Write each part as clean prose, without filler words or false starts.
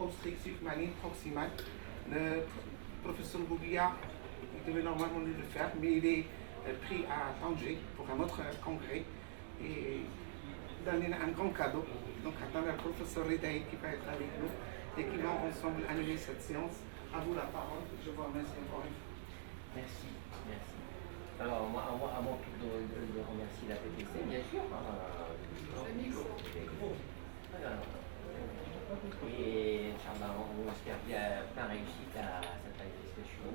obstructif maligne proximal. Le professeur Boubia devait normalement le faire, mais il est pris à Tanger pour un autre congrès et donner un grand cadeau. Donc attendez le professeur Redaï qui va être avec nous et qui vont ensemble animer cette séance. À vous la parole. Je vous remercie encore une fois. Merci, merci. Alors, à mon tour de remercier la PPC, bien sûr. Et Inch'Allah, on espère bien plein réussite à cette manifestation.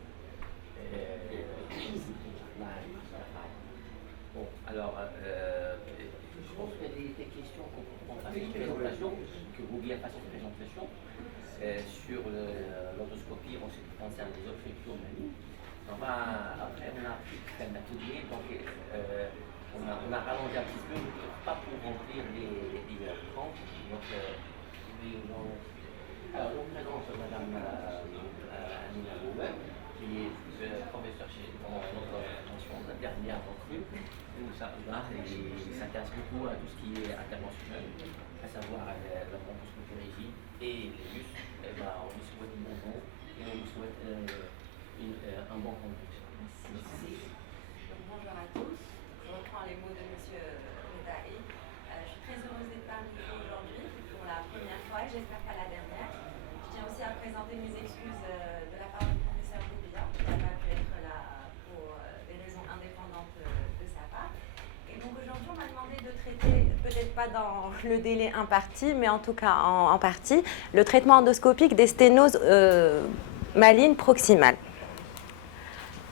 Bon, alors, je pense qu'il y a des questions qu'on fasse une présentation, que vous bien fassiez une présentation sur l'endoscopie en ce qui concerne les obstructions maliennes. Après, on a pris un atelier, donc on a rallongé un petit peu, pas pour remplir les 1h30. Donc, alors, je vous présente Madame Amina Bouben, qui est professeure dans notre formation de dernière recrue. Il s'intéresse beaucoup à tout ce qui est interventionnel, à savoir la bronchoscopie rigide et les muscles. On lui souhaite bon vent et on lui souhaite un bon conduite. Merci. Donc, bonjour à tous. Je reprends les mots de M. Redaï. Je suis très heureuse d'être parmi vous aujourd'hui pour la première fois et j'espère qu'à la dernière. Je tiens aussi à présenter mes excuses de la part du professeur Boubia qui n'a pas pu être là pour des raisons indépendantes de sa part. Et donc aujourd'hui, on m'a demandé de traiter, peut-être pas dans le délai imparti, mais en tout cas en partie, le traitement endoscopique des sténoses malignes proximales.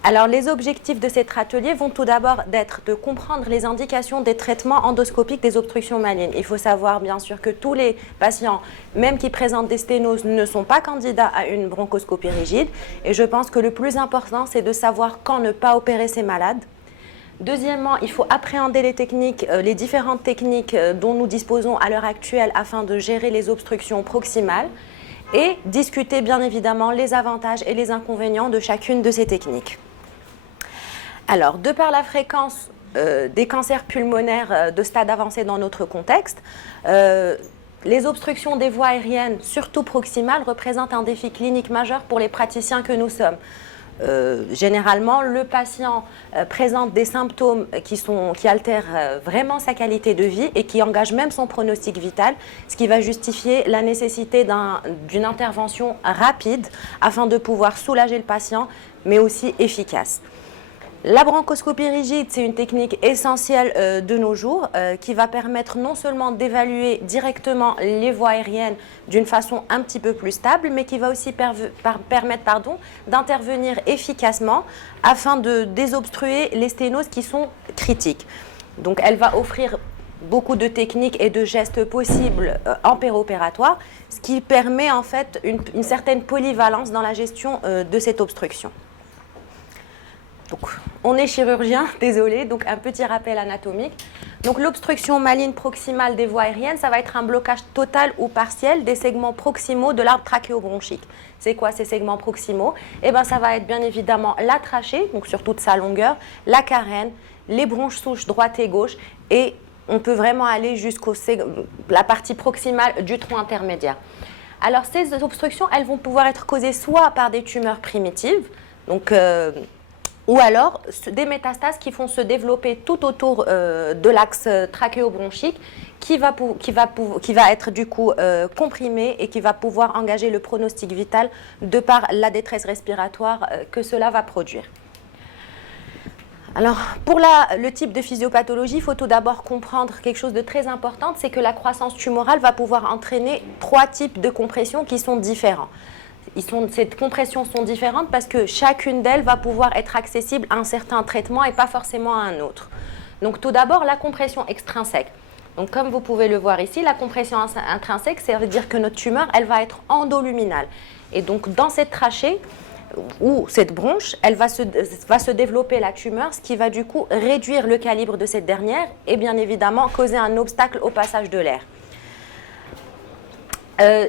Alors, les objectifs de cet atelier vont tout d'abord d'être de comprendre les indications des traitements endoscopiques des obstructions malignes. Il faut savoir, bien sûr, que tous les patients, même qui présentent des sténoses, ne sont pas candidats à une bronchoscopie rigide. Et je pense que le plus important, c'est de savoir quand ne pas opérer ces malades. Deuxièmement, il faut appréhender les techniques, les différentes techniques dont nous disposons à l'heure actuelle afin de gérer les obstructions proximales et discuter bien évidemment les avantages et les inconvénients de chacune de ces techniques. Alors, de par la fréquence des cancers pulmonaires de stade avancé dans notre contexte, les obstructions des voies aériennes, surtout proximales, représentent un défi clinique majeur pour les praticiens que nous sommes. Généralement, le patient présente des symptômes qui altèrent vraiment sa qualité de vie et qui engagent même son pronostic vital, ce qui va justifier la nécessité d'une intervention rapide afin de pouvoir soulager le patient, mais aussi efficace. La bronchoscopie rigide, c'est une technique essentielle de nos jours qui va permettre non seulement d'évaluer directement les voies aériennes d'une façon un petit peu plus stable, mais qui va aussi permettre d'intervenir efficacement afin de désobstruer les sténoses qui sont critiques. Donc elle va offrir beaucoup de techniques et de gestes possibles en péro-opératoire, ce qui permet en fait une certaine polyvalence dans la gestion de cette obstruction. Donc, on est chirurgien, désolé, donc un petit rappel anatomique. Donc, l'obstruction maligne proximale des voies aériennes, ça va être un blocage total ou partiel des segments proximaux de l'arbre trachéobronchique. C'est quoi ces segments proximaux? Eh bien, ça va être bien évidemment la trachée, donc sur toute sa longueur, la carène, les bronches souches droite et gauche, et on peut vraiment aller jusqu'au la partie proximale du tronc intermédiaire. Alors, ces obstructions, elles vont pouvoir être causées soit par des tumeurs primitives, donc ou alors des métastases qui vont se développer tout autour de l'axe trachéobronchique qui va être du coup comprimé et qui va pouvoir engager le pronostic vital de par la détresse respiratoire que cela va produire. Alors, pour le type de physiopathologie, il faut tout d'abord comprendre quelque chose de très important, c'est que la croissance tumorale va pouvoir entraîner 3 types de compressions qui sont différents. Ces compressions sont différentes parce que chacune d'elles va pouvoir être accessible à un certain traitement et pas forcément à un autre. Donc tout d'abord, la compression extrinsèque. Donc comme vous pouvez le voir ici, la compression intrinsèque, ça veut dire que notre tumeur, elle va être endoluminale. Et donc dans cette trachée ou cette bronche, elle va se développer la tumeur, ce qui va du coup réduire le calibre de cette dernière et bien évidemment causer un obstacle au passage de l'air.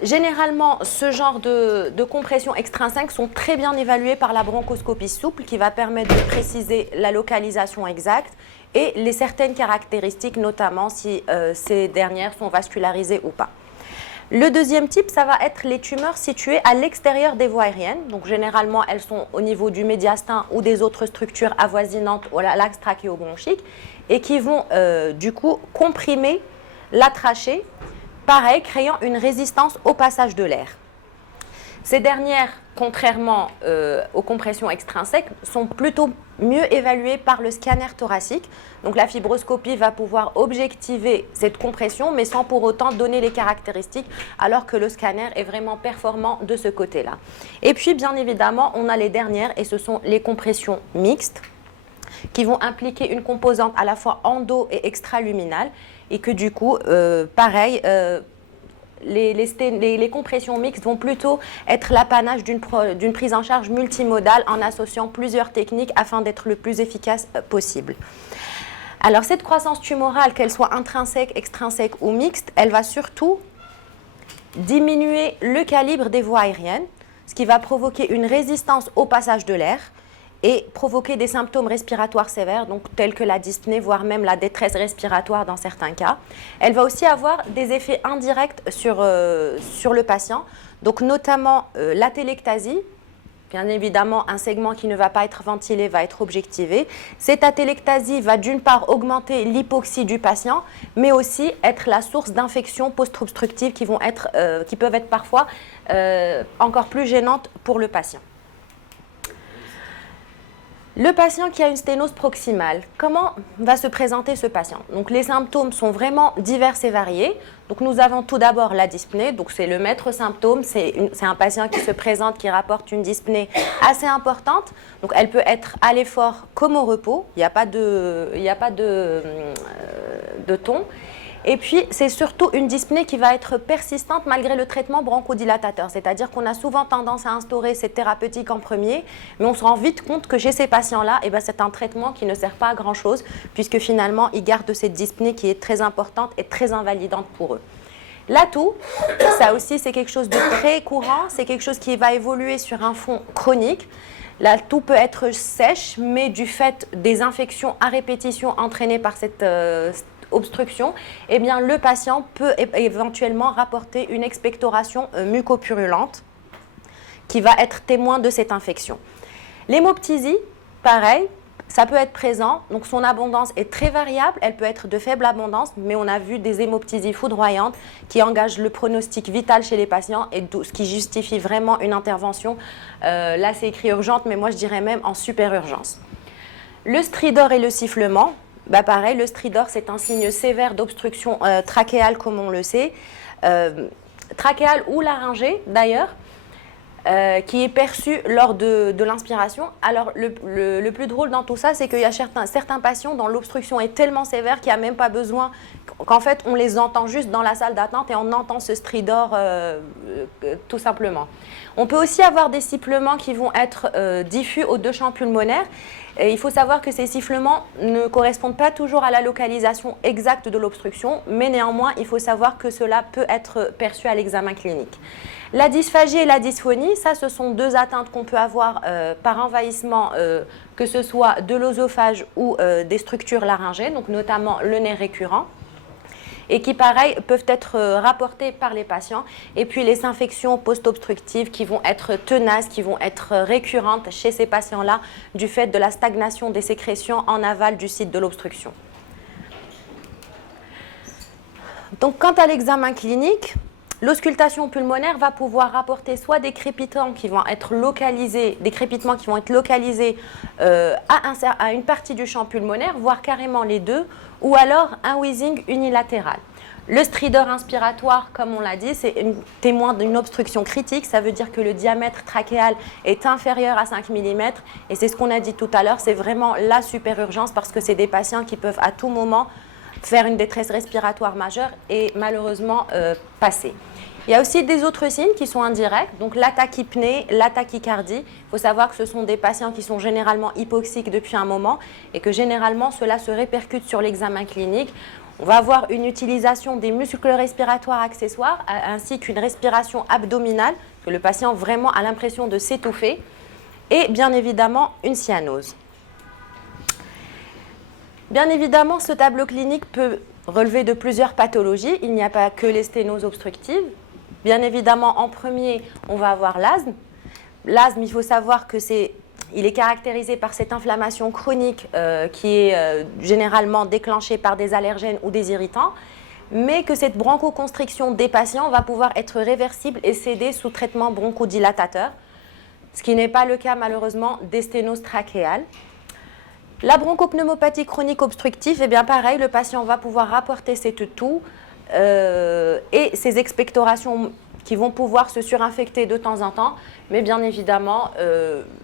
Généralement, ce genre de compressions extrinsèques sont très bien évaluées par la bronchoscopie souple qui va permettre de préciser la localisation exacte et certaines caractéristiques, notamment si ces dernières sont vascularisées ou pas. Le deuxième type, ça va être les tumeurs situées à l'extérieur des voies aériennes. Donc généralement, elles sont au niveau du médiastin ou des autres structures avoisinantes au l'axe trachéobronchique et qui vont du coup comprimer la trachée, pareil, créant une résistance au passage de l'air. Ces dernières, contrairement aux compressions extrinsèques, sont plutôt mieux évaluées par le scanner thoracique. Donc la fibroscopie va pouvoir objectiver cette compression, mais sans pour autant donner les caractéristiques, alors que le scanner est vraiment performant de ce côté-là. Et puis, bien évidemment, on a les dernières, et ce sont les compressions mixtes, qui vont impliquer une composante à la fois endo- et extraluminale, et que du coup, pareil, les compressions mixtes vont plutôt être l'apanage d'une prise en charge multimodale en associant plusieurs techniques afin d'être le plus efficace possible. Alors cette croissance tumorale, qu'elle soit intrinsèque, extrinsèque ou mixte, elle va surtout diminuer le calibre des voies aériennes, ce qui va provoquer une résistance au passage de l'air et provoquer des symptômes respiratoires sévères, donc tels que la dyspnée, voire même la détresse respiratoire dans certains cas. Elle va aussi avoir des effets indirects sur le patient, donc notamment l'atelectasie. Bien évidemment, un segment qui ne va pas être ventilé va être objectivé. Cette atelectasie va d'une part augmenter l'hypoxie du patient, mais aussi être la source d'infections post-obstructives qui peuvent être parfois encore plus gênantes pour le patient. Le patient qui a une sténose proximale, comment va se présenter ce patient? Donc les symptômes sont vraiment divers et variés. Donc nous avons tout d'abord la dyspnée, donc c'est le maître symptôme, c'est un patient qui se présente, qui rapporte une dyspnée assez importante. Donc elle peut être à l'effort comme au repos, il n'y a pas de ton. Et puis, c'est surtout une dyspnée qui va être persistante malgré le traitement bronchodilatateur. C'est-à-dire qu'on a souvent tendance à instaurer cette thérapeutique en premier, mais on se rend vite compte que chez ces patients-là, c'est un traitement qui ne sert pas à grand-chose, puisque finalement, ils gardent cette dyspnée qui est très importante et très invalidante pour eux. L'atout, ça aussi, c'est quelque chose de très courant, c'est quelque chose qui va évoluer sur un fond chronique. L'atout peut être sèche, mais du fait des infections à répétition entraînées par cette obstruction, eh bien, le patient peut éventuellement rapporter une expectoration mucopurulente qui va être témoin de cette infection. L'hémoptysie, pareil, ça peut être présent, donc son abondance est très variable, elle peut être de faible abondance, mais on a vu des hémoptysies foudroyantes qui engagent le pronostic vital chez les patients et ce qui justifie vraiment une intervention, là c'est écrit urgente, mais moi je dirais même en super urgence. Le stridor et le sifflement, pareil, le stridor, c'est un signe sévère d'obstruction trachéale, comme on le sait, trachéale ou laryngée d'ailleurs, qui est perçu lors de l'inspiration. Alors, le plus drôle dans tout ça, c'est qu'il y a certains patients dont l'obstruction est tellement sévère qu'il n'y a même pas besoin, qu'en fait, on les entend juste dans la salle d'attente et on entend ce stridor tout simplement. On peut aussi avoir des sifflements qui vont être diffus aux deux champs pulmonaires. Et il faut savoir que ces sifflements ne correspondent pas toujours à la localisation exacte de l'obstruction, mais néanmoins, il faut savoir que cela peut être perçu à l'examen clinique. La dysphagie et la dysphonie, ça, ce sont deux atteintes qu'on peut avoir par envahissement, que ce soit de l'œsophage ou des structures laryngées, donc notamment le nerf récurrent, et qui, pareil, peuvent être rapportées par les patients. Et puis les infections post-obstructives qui vont être tenaces, qui vont être récurrentes chez ces patients-là du fait de la stagnation des sécrétions en aval du site de l'obstruction. Donc, quant à l'examen clinique, l'auscultation pulmonaire va pouvoir rapporter soit des crépitements qui vont être localisés, à une partie du champ pulmonaire, voire carrément les deux, ou alors un wheezing unilatéral. Le stridor inspiratoire, comme on l'a dit, c'est témoin d'une obstruction critique. Ça veut dire que le diamètre trachéal est inférieur à 5 mm. Et c'est ce qu'on a dit tout à l'heure, c'est vraiment la super urgence parce que c'est des patients qui peuvent à tout moment faire une détresse respiratoire majeure et malheureusement passer. Il y a aussi des autres signes qui sont indirects, donc la tachypnée, la tachycardie. Il faut savoir que ce sont des patients qui sont généralement hypoxiques depuis un moment et que généralement cela se répercute sur l'examen clinique. On va avoir une utilisation des muscles respiratoires accessoires ainsi qu'une respiration abdominale, que le patient vraiment a l'impression de s'étouffer, et bien évidemment une cyanose. Bien évidemment, ce tableau clinique peut relever de plusieurs pathologies. Il n'y a pas que les sténoses obstructives. bien évidemment, en premier, on va avoir l'asthme. L'asthme, il faut savoir que il est caractérisé par cette inflammation chronique qui est généralement déclenchée par des allergènes ou des irritants, mais que cette bronchoconstriction des patients va pouvoir être réversible et céder sous traitement bronchodilatateur, ce qui n'est pas le cas malheureusement des sténoses trachéales. La bronchopneumopathie chronique obstructive, eh bien pareil, le patient va pouvoir rapporter cette toux et ces expectorations qui vont pouvoir se surinfecter de temps en temps, mais bien évidemment,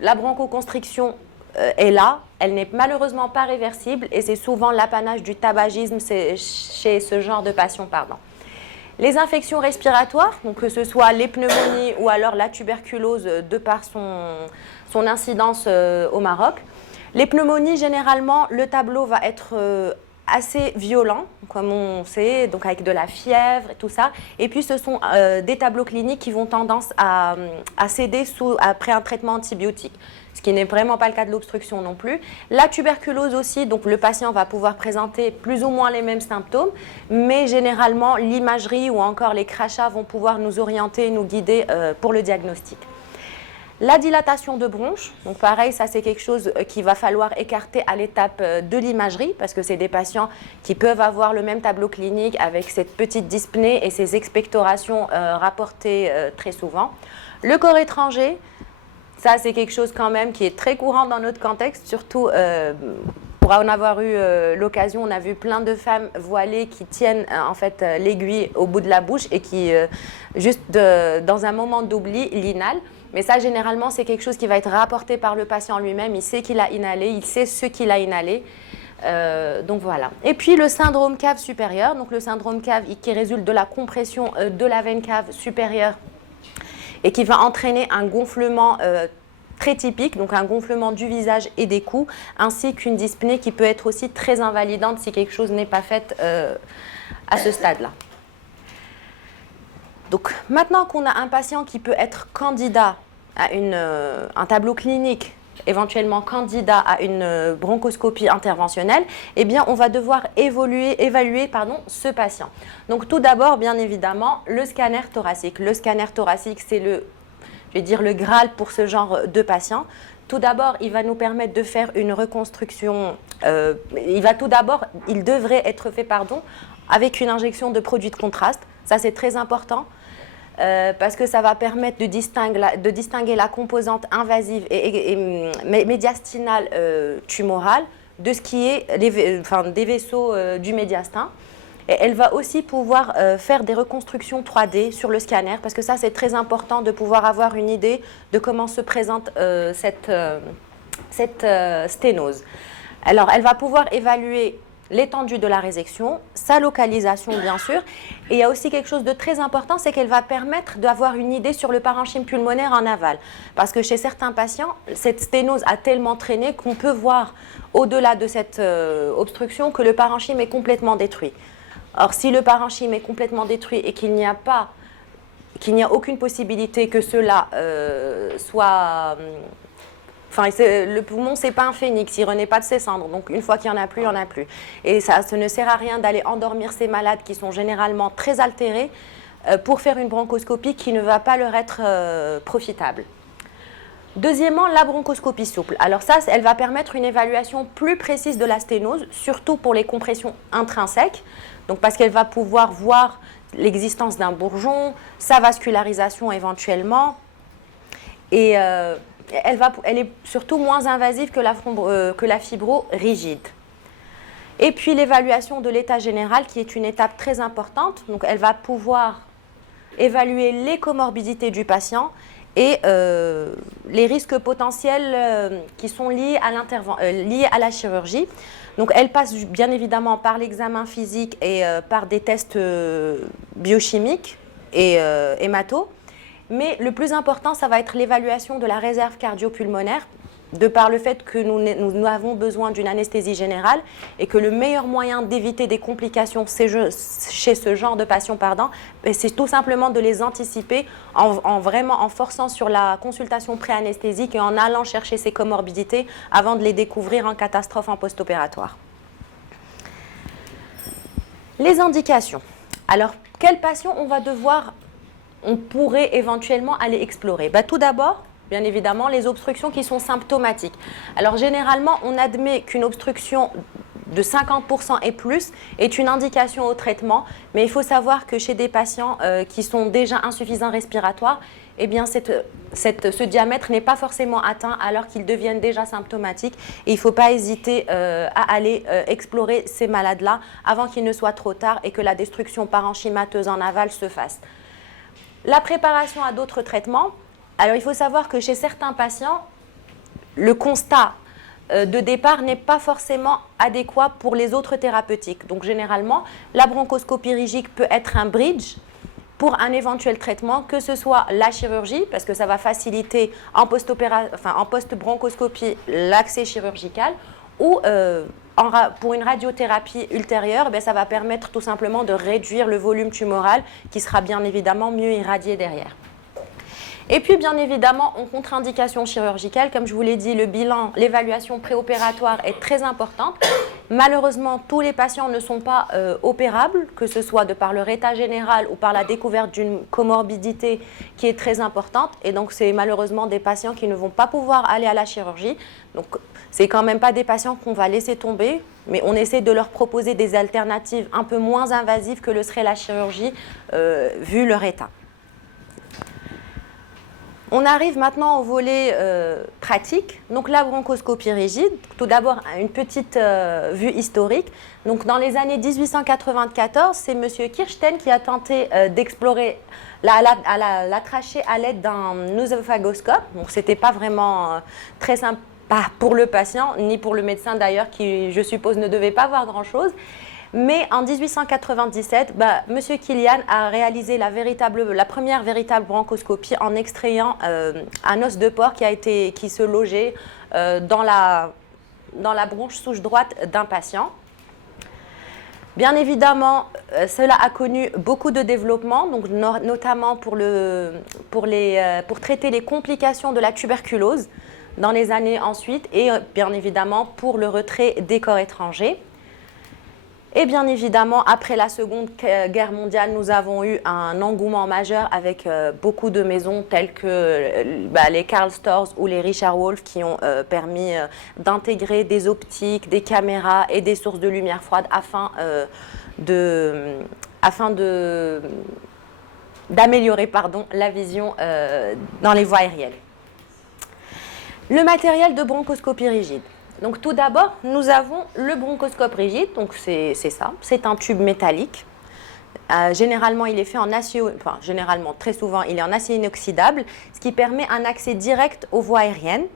la bronchoconstriction est là, elle n'est malheureusement pas réversible et c'est souvent l'apanage du tabagisme chez ce genre de patients. Les infections respiratoires, donc que ce soit les pneumonies ou alors la tuberculose de par son incidence au Maroc. Les pneumonies, généralement, le tableau va être assez violent, comme on sait, donc avec de la fièvre et tout ça. Et puis, ce sont des tableaux cliniques qui vont tendance à céder après un traitement antibiotique, ce qui n'est vraiment pas le cas de l'obstruction non plus. La tuberculose aussi, donc le patient va pouvoir présenter plus ou moins les mêmes symptômes, mais généralement, l'imagerie ou encore les crachats vont pouvoir nous orienter, nous guider pour le diagnostic. La dilatation de bronches, donc pareil, ça c'est quelque chose qu'il va falloir écarter à l'étape de l'imagerie parce que c'est des patients qui peuvent avoir le même tableau clinique avec cette petite dyspnée et ces expectorations rapportées très souvent. Le corps étranger, ça c'est quelque chose quand même qui est très courant dans notre contexte, surtout pour en avoir eu l'occasion, on a vu plein de femmes voilées qui tiennent en fait l'aiguille au bout de la bouche et qui, juste dans un moment d'oubli, l'inhalent. Mais ça, généralement, c'est quelque chose qui va être rapporté par le patient lui-même. Il sait qu'il a inhalé, il sait ce qu'il a inhalé. Donc voilà. Et puis le syndrome cave supérieur. Donc le syndrome cave qui résulte de la compression de la veine cave supérieure et qui va entraîner un gonflement très typique, donc un gonflement du visage et des cous, ainsi qu'une dyspnée qui peut être aussi très invalidante si quelque chose n'est pas fait à ce stade-là. Donc maintenant qu'on a un patient qui peut être candidat à un tableau clinique, éventuellement candidat à une bronchoscopie interventionnelle, eh bien on va devoir évaluer ce patient. Donc tout d'abord, bien évidemment, le scanner thoracique. Le scanner thoracique, c'est le Graal pour ce genre de patient. Tout d'abord, il va nous permettre de faire une reconstruction. Il devrait être fait avec une injection de produits de contraste. Ça, c'est très important parce que ça va permettre de distinguer la composante invasive et médiastinale tumorale de ce qui est des vaisseaux du médiastin. Et elle va aussi pouvoir faire des reconstructions 3D sur le scanner parce que ça, c'est très important de pouvoir avoir une idée de comment se présente cette sténose. Alors, elle va pouvoir évaluer l'étendue de la résection, sa localisation bien sûr, et il y a aussi quelque chose de très important, c'est qu'elle va permettre d'avoir une idée sur le parenchyme pulmonaire en aval, parce que chez certains patients, cette sténose a tellement traîné qu'on peut voir au-delà de cette obstruction que le parenchyme est complètement détruit. Or, si le parenchyme est complètement détruit et qu'il n'y a aucune possibilité que cela soit... le poumon, ce n'est pas un phénix, il ne renaît pas de ses cendres. Donc, une fois qu'il n'y en a plus, il n'y en a plus. Et ça ne sert à rien d'aller endormir ces malades qui sont généralement très altérés pour faire une bronchoscopie qui ne va pas leur être profitable. Deuxièmement, la bronchoscopie souple. Alors ça, elle va permettre une évaluation plus précise de la sténose, surtout pour les compressions intrinsèques. Donc, parce qu'elle va pouvoir voir l'existence d'un bourgeon, sa vascularisation éventuellement. Et... elle est surtout moins invasive que la fibro rigide. Et puis l'évaluation de l'état général qui est une étape très importante. Donc elle va pouvoir évaluer les comorbidités du patient et les risques potentiels qui sont liés à la chirurgie. Donc elle passe bien évidemment par l'examen physique et par des tests biochimiques et hémato. Mais le plus important, ça va être l'évaluation de la réserve cardio-pulmonaire, de par le fait que nous avons besoin d'une anesthésie générale et que le meilleur moyen d'éviter des complications chez ce genre de patients, c'est tout simplement de les anticiper en forçant sur la consultation pré-anesthésique et en allant chercher ces comorbidités avant de les découvrir en catastrophe en post-opératoire. Les indications. Alors, quel patient on on pourrait éventuellement aller explorer? Tout d'abord, bien évidemment, les obstructions qui sont symptomatiques. Alors généralement, on admet qu'une obstruction de 50% et plus est une indication au traitement, mais il faut savoir que chez des patients qui sont déjà insuffisants respiratoires, eh bien ce diamètre n'est pas forcément atteint alors qu'ils deviennent déjà symptomatiques. Et il ne faut pas hésiter à aller explorer ces malades-là avant qu'il ne soit trop tard et que la destruction parenchymateuse en aval se fasse. La préparation à d'autres traitements. Alors il faut savoir que chez certains patients, le constat de départ n'est pas forcément adéquat pour les autres thérapeutiques. Donc généralement, la bronchoscopie rigide peut être un bridge pour un éventuel traitement, que ce soit la chirurgie, parce que ça va faciliter en post-bronchoscopie l'accès chirurgical, ou pour une radiothérapie ultérieure, ça va permettre tout simplement de réduire le volume tumoral qui sera bien évidemment mieux irradié derrière. Et puis, bien évidemment, en contre-indication chirurgicale, comme je vous l'ai dit, le bilan, l'évaluation préopératoire est très importante. Malheureusement, tous les patients ne sont pas opérables, que ce soit de par leur état général ou par la découverte d'une comorbidité qui est très importante. Et donc, c'est malheureusement des patients qui ne vont pas pouvoir aller à la chirurgie. Donc, c'est quand même pas des patients qu'on va laisser tomber, mais on essaie de leur proposer des alternatives un peu moins invasives que le serait la chirurgie, vu leur état. On arrive maintenant au volet pratique. Donc la bronchoscopie rigide, tout d'abord une petite vue historique. Donc dans les années 1894, c'est M. Kirstein qui a tenté d'explorer la trachée à l'aide d'un œsophagoscope. Donc c'était pas vraiment très sympa pour le patient, ni pour le médecin d'ailleurs, qui je suppose ne devait pas voir grand-chose. Mais en 1897, M. Kilian a réalisé la première véritable bronchoscopie en extrayant un os de porc qui se logeait dans la bronche souche droite d'un patient. Bien évidemment, cela a connu beaucoup de développement, donc notamment pour traiter les complications de la tuberculose dans les années ensuite, et bien évidemment pour le retrait des corps étrangers. Et bien évidemment, après la Seconde Guerre mondiale, nous avons eu un engouement majeur avec beaucoup de maisons telles que les Karl Storz ou les Richard Wolf qui ont permis d'intégrer des optiques, des caméras et des sources de lumière froide afin d'améliorer la vision dans les voies aériennes. Le matériel de bronchoscopie rigide. Donc tout d'abord, nous avons le bronchoscope rigide, donc c'est ça, c'est un tube métallique. Généralement, il est fait en acier, très souvent, il est en acier inoxydable, ce qui permet un accès direct aux voies aériennes.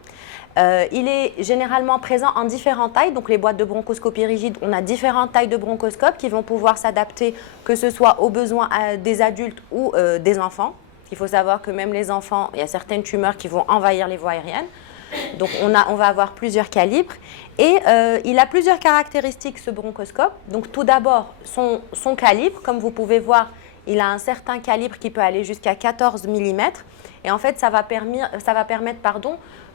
Il est généralement présent en différentes tailles, donc les boîtes de bronchoscopie rigide, on a différentes tailles de bronchoscope qui vont pouvoir s'adapter, que ce soit aux besoins des adultes ou des enfants. Il faut savoir que même les enfants, il y a certaines tumeurs qui vont envahir les voies aériennes. Donc on va avoir plusieurs calibres et il a plusieurs caractéristiques ce bronchoscope. Donc tout d'abord son calibre, comme vous pouvez voir, il a un certain calibre qui peut aller jusqu'à 14 mm et en fait ça va permettre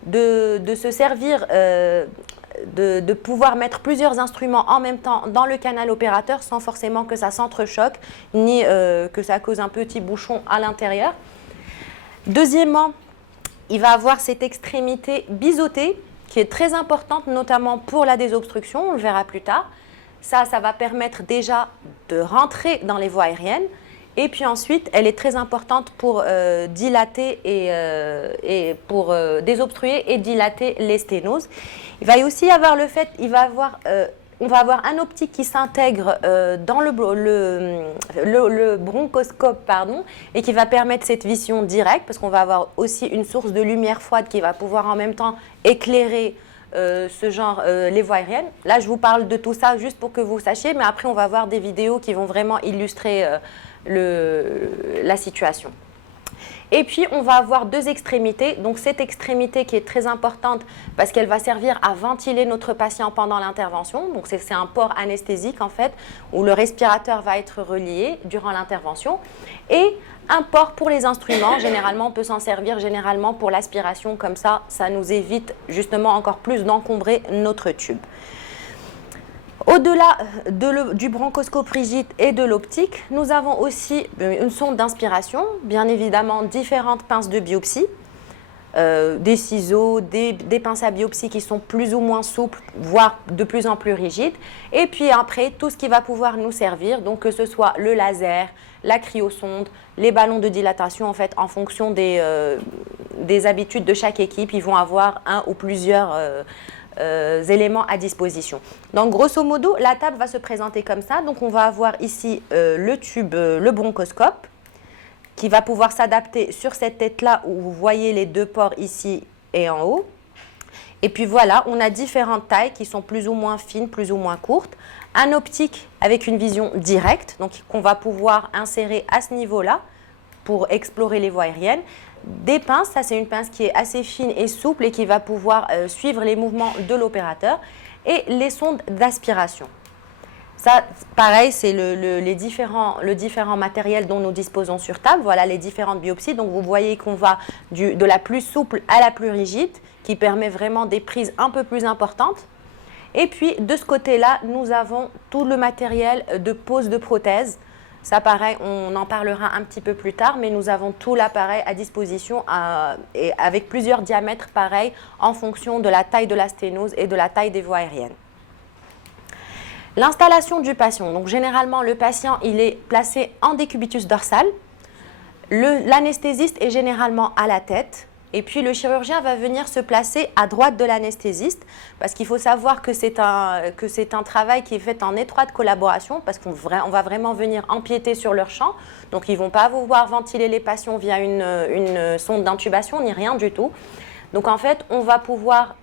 de se servir, de pouvoir mettre plusieurs instruments en même temps dans le canal opérateur sans forcément que ça s'entrechoque ni que ça cause un petit bouchon à l'intérieur. Deuxièmement, il va avoir cette extrémité biseautée qui est très importante, notamment pour la désobstruction, on le verra plus tard. Ça va permettre déjà de rentrer dans les voies aériennes. Et puis ensuite, elle est très importante pour dilater et pour désobstruer et dilater les sténoses. Il va aussi avoir on va avoir un optique qui s'intègre dans le bronchoscope et qui va permettre cette vision directe parce qu'on va avoir aussi une source de lumière froide qui va pouvoir en même temps éclairer les voies aériennes. Là, je vous parle de tout ça juste pour que vous sachiez, mais après, on va voir des vidéos qui vont vraiment illustrer la situation. Et puis, on va avoir deux extrémités. Donc, cette extrémité qui est très importante parce qu'elle va servir à ventiler notre patient pendant l'intervention. Donc, c'est un port anesthésique, en fait, où le respirateur va être relié durant l'intervention. Et un port pour les instruments. Généralement, on peut s'en servir pour l'aspiration. Comme ça nous évite justement encore plus d'encombrer notre tube. Au-delà du bronchoscope rigide et de l'optique, nous avons aussi une sonde d'inspiration, bien évidemment différentes pinces de biopsie, des ciseaux, des pinces à biopsie qui sont plus ou moins souples, voire de plus en plus rigides. Et puis après, tout ce qui va pouvoir nous servir, donc que ce soit le laser, la cryosonde, les ballons de dilatation, en fait, en fonction des habitudes de chaque équipe, ils vont avoir un ou plusieurs éléments à disposition. Donc grosso modo, la table va se présenter comme ça. Donc on va avoir ici le tube, le bronchoscope, qui va pouvoir s'adapter sur cette tête-là où vous voyez les deux ports ici et en haut. Et puis voilà, on a différentes tailles qui sont plus ou moins fines, plus ou moins courtes. Un optique avec une vision directe, donc qu'on va pouvoir insérer à ce niveau-là pour explorer les voies aériennes. Des pinces, ça c'est une pince qui est assez fine et souple et qui va pouvoir suivre les mouvements de l'opérateur. Et les sondes d'aspiration. Ça, pareil, c'est le différent matériel dont nous disposons sur table. Voilà les différentes biopsies. Donc, vous voyez qu'on va de la plus souple à la plus rigide, qui permet vraiment des prises un peu plus importantes. Et puis, de ce côté-là, nous avons tout le matériel de pose de prothèse. Ça, pareil, on en parlera un petit peu plus tard, mais nous avons tout l'appareil à disposition et avec plusieurs diamètres pareils en fonction de la taille de la sténose et de la taille des voies aériennes. L'installation du patient. Donc, généralement, le patient il est placé en décubitus dorsal. L'anesthésiste est généralement à la tête. Et puis, le chirurgien va venir se placer à droite de l'anesthésiste parce qu'il faut savoir que c'est un travail qui est fait en étroite collaboration parce qu'on va vraiment venir empiéter sur leur champ. Donc, ils ne vont pas pouvoir ventiler les patients via une sonde d'intubation ni rien du tout. Donc, en fait, on va pouvoir,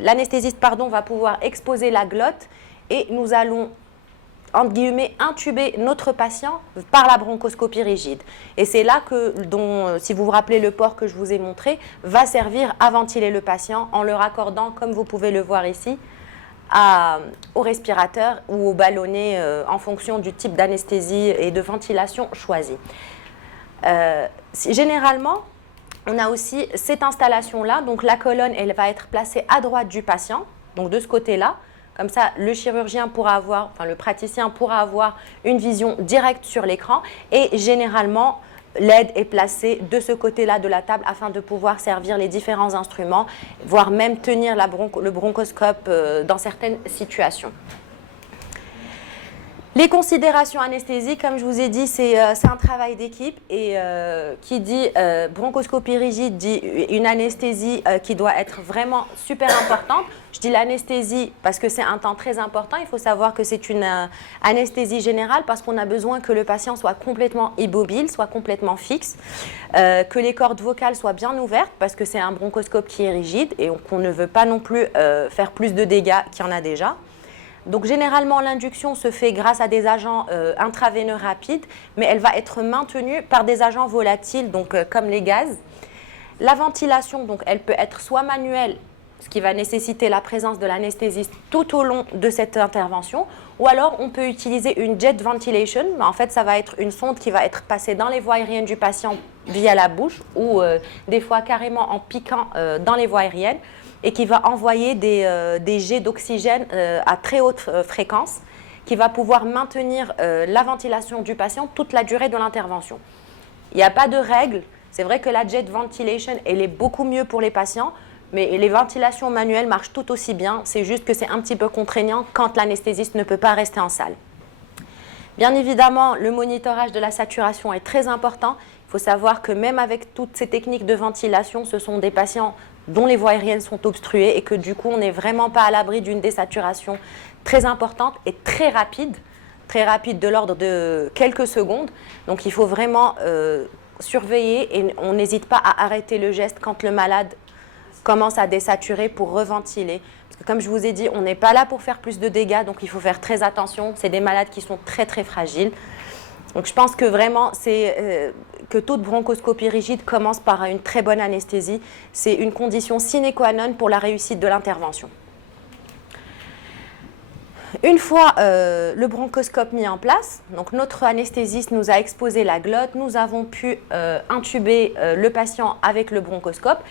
l'anesthésiste va pouvoir exposer la glotte et nous allons, entre guillemets, intuber notre patient par la bronchoscopie rigide. Et c'est là que, si vous vous rappelez le port que je vous ai montré, va servir à ventiler le patient en le raccordant, comme vous pouvez le voir ici, au respirateur ou au ballonnet en fonction du type d'anesthésie et de ventilation choisi. Généralement, on a aussi cette installation-là, donc la colonne, elle va être placée à droite du patient, donc de ce côté-là. Comme ça, le chirurgien pourra avoir, enfin le praticien pourra avoir une vision directe sur l'écran et généralement, l'aide est placée de ce côté-là de la table afin de pouvoir servir les différents instruments, voire même tenir le bronchoscope dans certaines situations. Les considérations anesthésiques, comme je vous ai dit, c'est un travail d'équipe et qui dit bronchoscopie rigide dit une anesthésie qui doit être vraiment super importante. Je dis l'anesthésie parce que c'est un temps très important. Il faut savoir que c'est une anesthésie générale parce qu'on a besoin que le patient soit complètement immobile, soit complètement fixe, que les cordes vocales soient bien ouvertes parce que c'est un bronchoscope qui est rigide et qu'on ne veut pas non plus faire plus de dégâts qu'il y en a déjà. Donc généralement l'induction se fait grâce à des agents intraveineux rapides, mais elle va être maintenue par des agents volatiles, donc comme les gaz. La ventilation, donc elle peut être soit manuelle, ce qui va nécessiter la présence de l'anesthésiste tout au long de cette intervention, ou alors on peut utiliser une jet ventilation. En fait, ça va être une sonde qui va être passée dans les voies aériennes du patient via la bouche, ou des fois carrément en piquant dans les voies aériennes, et qui va envoyer des jets d'oxygène à très haute fréquence, qui va pouvoir maintenir la ventilation du patient toute la durée de l'intervention. Il n'y a pas de règle. C'est vrai que la jet ventilation, elle est beaucoup mieux pour les patients, mais les ventilations manuelles marchent tout aussi bien. C'est juste que c'est un petit peu contraignant quand l'anesthésiste ne peut pas rester en salle. Bien évidemment, le monitorage de la saturation est très important. Il faut savoir que même avec toutes ces techniques de ventilation, ce sont des patients dont les voies aériennes sont obstruées et que du coup, on n'est vraiment pas à l'abri d'une désaturation très importante et très rapide de l'ordre de quelques secondes. Donc, il faut vraiment surveiller et on n'hésite pas à arrêter le geste quand le malade commence à désaturer pour reventiler. Parce que comme je vous ai dit, on n'est pas là pour faire plus de dégâts, donc il faut faire très attention. C'est des malades qui sont très, très fragiles. Donc, je pense que vraiment, que toute bronchoscopie rigide commence par une très bonne anesthésie. C'est une condition sine qua non pour la réussite de l'intervention. Une fois le bronchoscope mis en place, donc notre anesthésiste nous a exposé la glotte, nous avons pu intuber le patient avec le bronchoscope.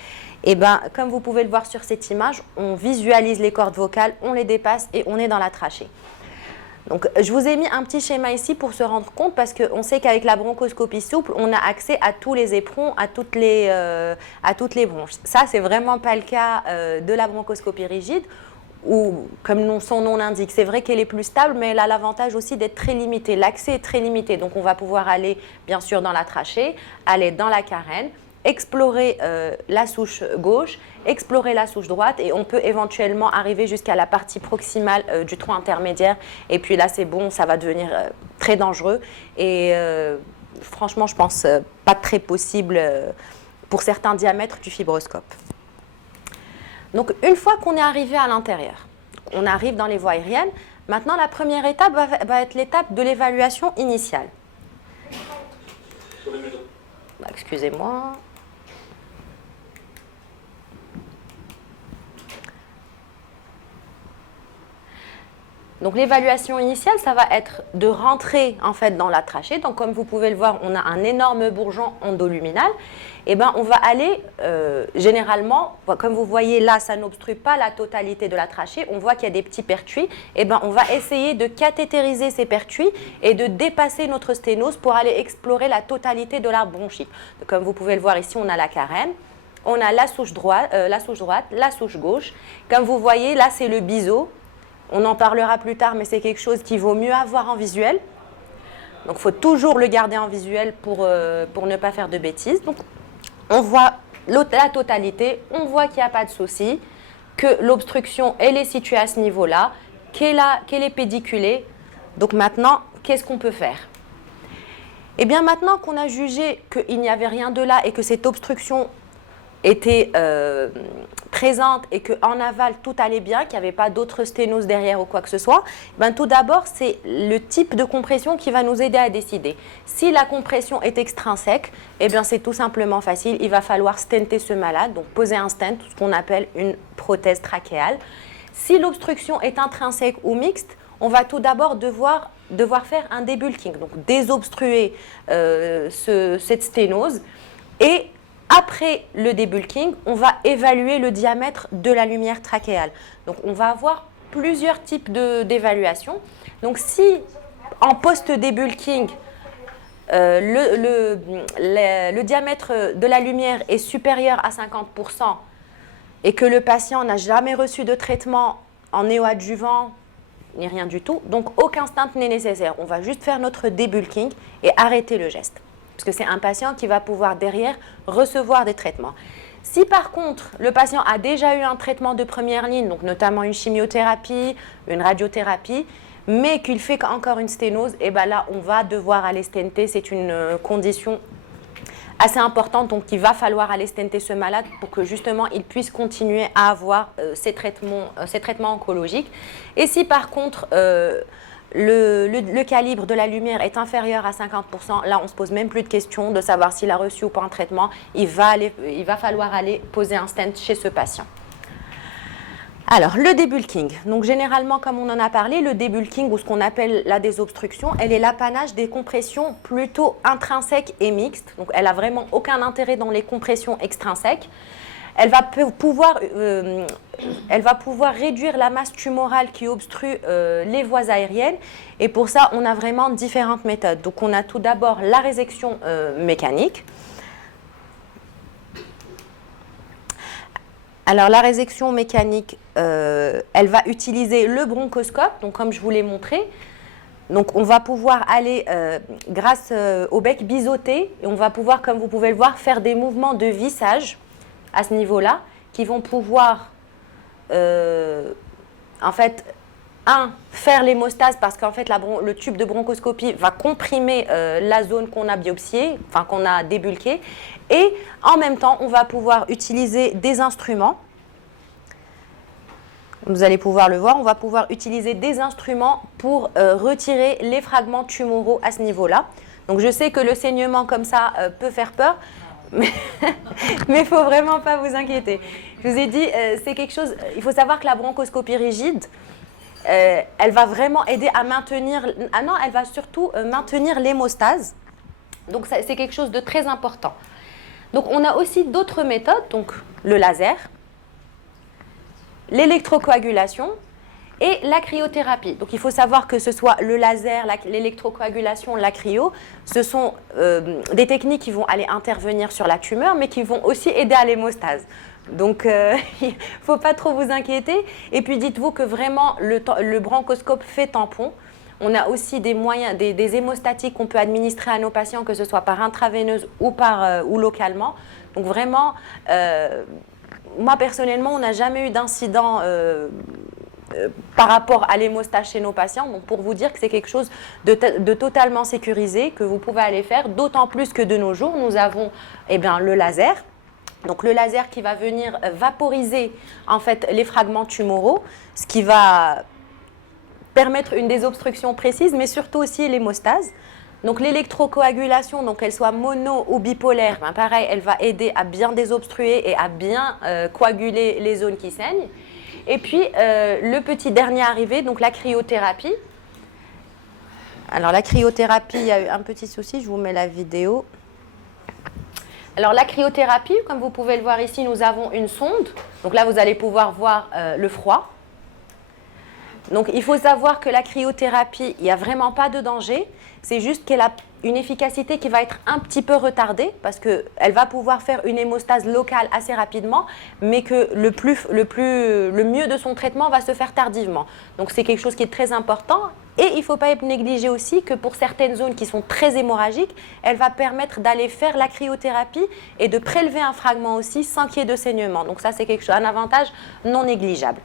Et ben, comme vous pouvez le voir sur cette image, on visualise les cordes vocales, on les dépasse et on est dans la trachée. Donc, je vous ai mis un petit schéma ici pour se rendre compte parce qu'on sait qu'avec la bronchoscopie souple, on a accès à tous les éperons, à toutes les bronches. Ça, c'est vraiment pas le cas de la bronchoscopie rigide où, comme son nom l'indique, c'est vrai qu'elle est plus stable, mais elle a l'avantage aussi d'être très limitée. L'accès est très limité, donc on va pouvoir aller, bien sûr, dans la trachée, aller dans la carène, explorer la souche gauche, explorer la souche droite et on peut éventuellement arriver jusqu'à la partie proximale du tronc intermédiaire et puis là c'est bon, ça va devenir très dangereux et franchement je pense pas très possible pour certains diamètres du fibroscope. Donc une fois qu'on est arrivé à l'intérieur, on arrive dans les voies aériennes, maintenant la première étape va être l'étape de l'évaluation initiale. Excusez-moi. Donc l'évaluation initiale, ça va être de rentrer en fait dans la trachée. Donc comme vous pouvez le voir, on a un énorme bourgeon endoluminal. Et ben on va aller généralement, comme vous voyez là, ça n'obstrue pas la totalité de la trachée. On voit qu'il y a des petits pertuis. Et ben on va essayer de cathétériser ces pertuis et de dépasser notre sténose pour aller explorer la totalité de l'arbre bronchique. Donc, comme vous pouvez le voir ici, on a la carène. On a la souche droite, la souche gauche. Comme vous voyez, là c'est le biseau. On en parlera plus tard, mais c'est quelque chose qu'il vaut mieux avoir en visuel. Donc, il faut toujours le garder en visuel pour ne pas faire de bêtises. Donc, on voit la totalité, on voit qu'il n'y a pas de souci, que l'obstruction, elle est située à ce niveau-là, qu'elle est pédiculée. Donc, maintenant, qu'est-ce qu'on peut faire? Eh bien, maintenant qu'on a jugé qu'il n'y avait rien de là et que cette obstruction était présente et qu'en aval tout allait bien, qu'il n'y avait pas d'autres sténoses derrière ou quoi que ce soit, ben, tout d'abord c'est le type de compression qui va nous aider à décider. Si la compression est extrinsèque, eh bien c'est tout simplement facile, il va falloir stenter ce malade, donc poser un stent, ce qu'on appelle une prothèse trachéale. Si l'obstruction est intrinsèque ou mixte, on va tout d'abord devoir faire un débulking, donc désobstruer cette sténose et après le débulking, on va évaluer le diamètre de la lumière trachéale. Donc, on va avoir plusieurs types d'évaluation. Donc, si en post-débulking, le diamètre de la lumière est supérieur à 50% et que le patient n'a jamais reçu de traitement en néoadjuvant ni rien du tout, donc aucun stent n'est nécessaire. On va juste faire notre débulking et arrêter le geste. Parce que c'est un patient qui va pouvoir derrière recevoir des traitements. Si par contre, le patient a déjà eu un traitement de première ligne, donc notamment une chimiothérapie, une radiothérapie, mais qu'il fait encore une sténose, et ben là, on va devoir aller stenter. C'est une condition assez importante, donc il va falloir aller stenter ce malade pour que justement il puisse continuer à avoir ces traitements oncologiques. Et si par contre, le calibre de la lumière est inférieur à 50%, là on ne se pose même plus de questions de savoir s'il a reçu ou pas un traitement, il va falloir aller poser un stent chez ce patient. Alors le débulking, donc généralement comme on en a parlé, le débulking ou ce qu'on appelle la désobstruction, elle est l'apanage des compressions plutôt intrinsèques et mixtes, donc elle n'a vraiment aucun intérêt dans les compressions extrinsèques. Elle va pouvoir réduire la masse tumorale qui obstrue les voies aériennes et pour ça, on a vraiment différentes méthodes. Donc, on a tout d'abord la résection mécanique. Alors, la résection mécanique, elle va utiliser le bronchoscope, donc comme je vous l'ai montré. Donc, on va pouvoir aller, grâce au bec biseauté, et on va pouvoir, comme vous pouvez le voir, faire des mouvements de vissage à ce niveau-là, qui vont pouvoir, en fait, faire l'hémostase parce qu'en fait, le tube de bronchoscopie va comprimer la zone qu'on a biopsiée, enfin qu'on a débulquée, et en même temps, on va pouvoir utiliser des instruments. Vous allez pouvoir le voir, on va pouvoir utiliser des instruments pour retirer les fragments tumoraux à ce niveau-là. Donc, je sais que le saignement comme ça peut faire peur, mais il ne faut vraiment pas vous inquiéter. Je vous ai dit, c'est quelque chose, il faut savoir que la bronchoscopie rigide, elle va vraiment aider à maintenir, elle va surtout maintenir l'hémostase. Donc c'est quelque chose de très important. Donc on a aussi d'autres méthodes, donc le laser, l'électrocoagulation et la cryothérapie. Donc il faut savoir que ce soit le laser, l'électrocoagulation, la cryo, ce sont des techniques qui vont aller intervenir sur la tumeur, mais qui vont aussi aider à l'hémostase. Donc il ne faut pas trop vous inquiéter. Et puis dites-vous que vraiment le bronchoscope fait tampon. On a aussi des moyens, des hémostatiques qu'on peut administrer à nos patients, que ce soit par intraveineuse ou localement. Donc vraiment, moi personnellement, on n'a jamais eu d'incident par rapport à l'hémostase chez nos patients. Donc pour vous dire que c'est quelque chose de totalement sécurisé, que vous pouvez aller faire, d'autant plus que de nos jours, nous avons le laser. Donc le laser qui va venir vaporiser en fait les fragments tumoraux, ce qui va permettre une désobstruction précise, mais surtout aussi l'hémostase. Donc l'électrocoagulation, donc qu'elle soit mono ou bipolaire, pareil, elle va aider à bien désobstruer et à bien coaguler les zones qui saignent. Et puis le petit dernier arrivé, donc la cryothérapie. Alors la cryothérapie, il y a eu un petit souci, je vous mets la vidéo. Alors la cryothérapie, comme vous pouvez le voir ici, nous avons une sonde. Donc là, vous allez pouvoir voir le froid. Donc il faut savoir que la cryothérapie, il n'y a vraiment pas de danger. C'est juste qu'elle a une efficacité qui va être un petit peu retardée parce qu'elle va pouvoir faire une hémostase locale assez rapidement, mais que le mieux de son traitement va se faire tardivement. Donc c'est quelque chose qui est très important. Et il ne faut pas négliger aussi que pour certaines zones qui sont très hémorragiques, elle va permettre d'aller faire la cryothérapie et de prélever un fragment aussi sans qu'il y ait de saignement. Donc ça, c'est un avantage non négligeable.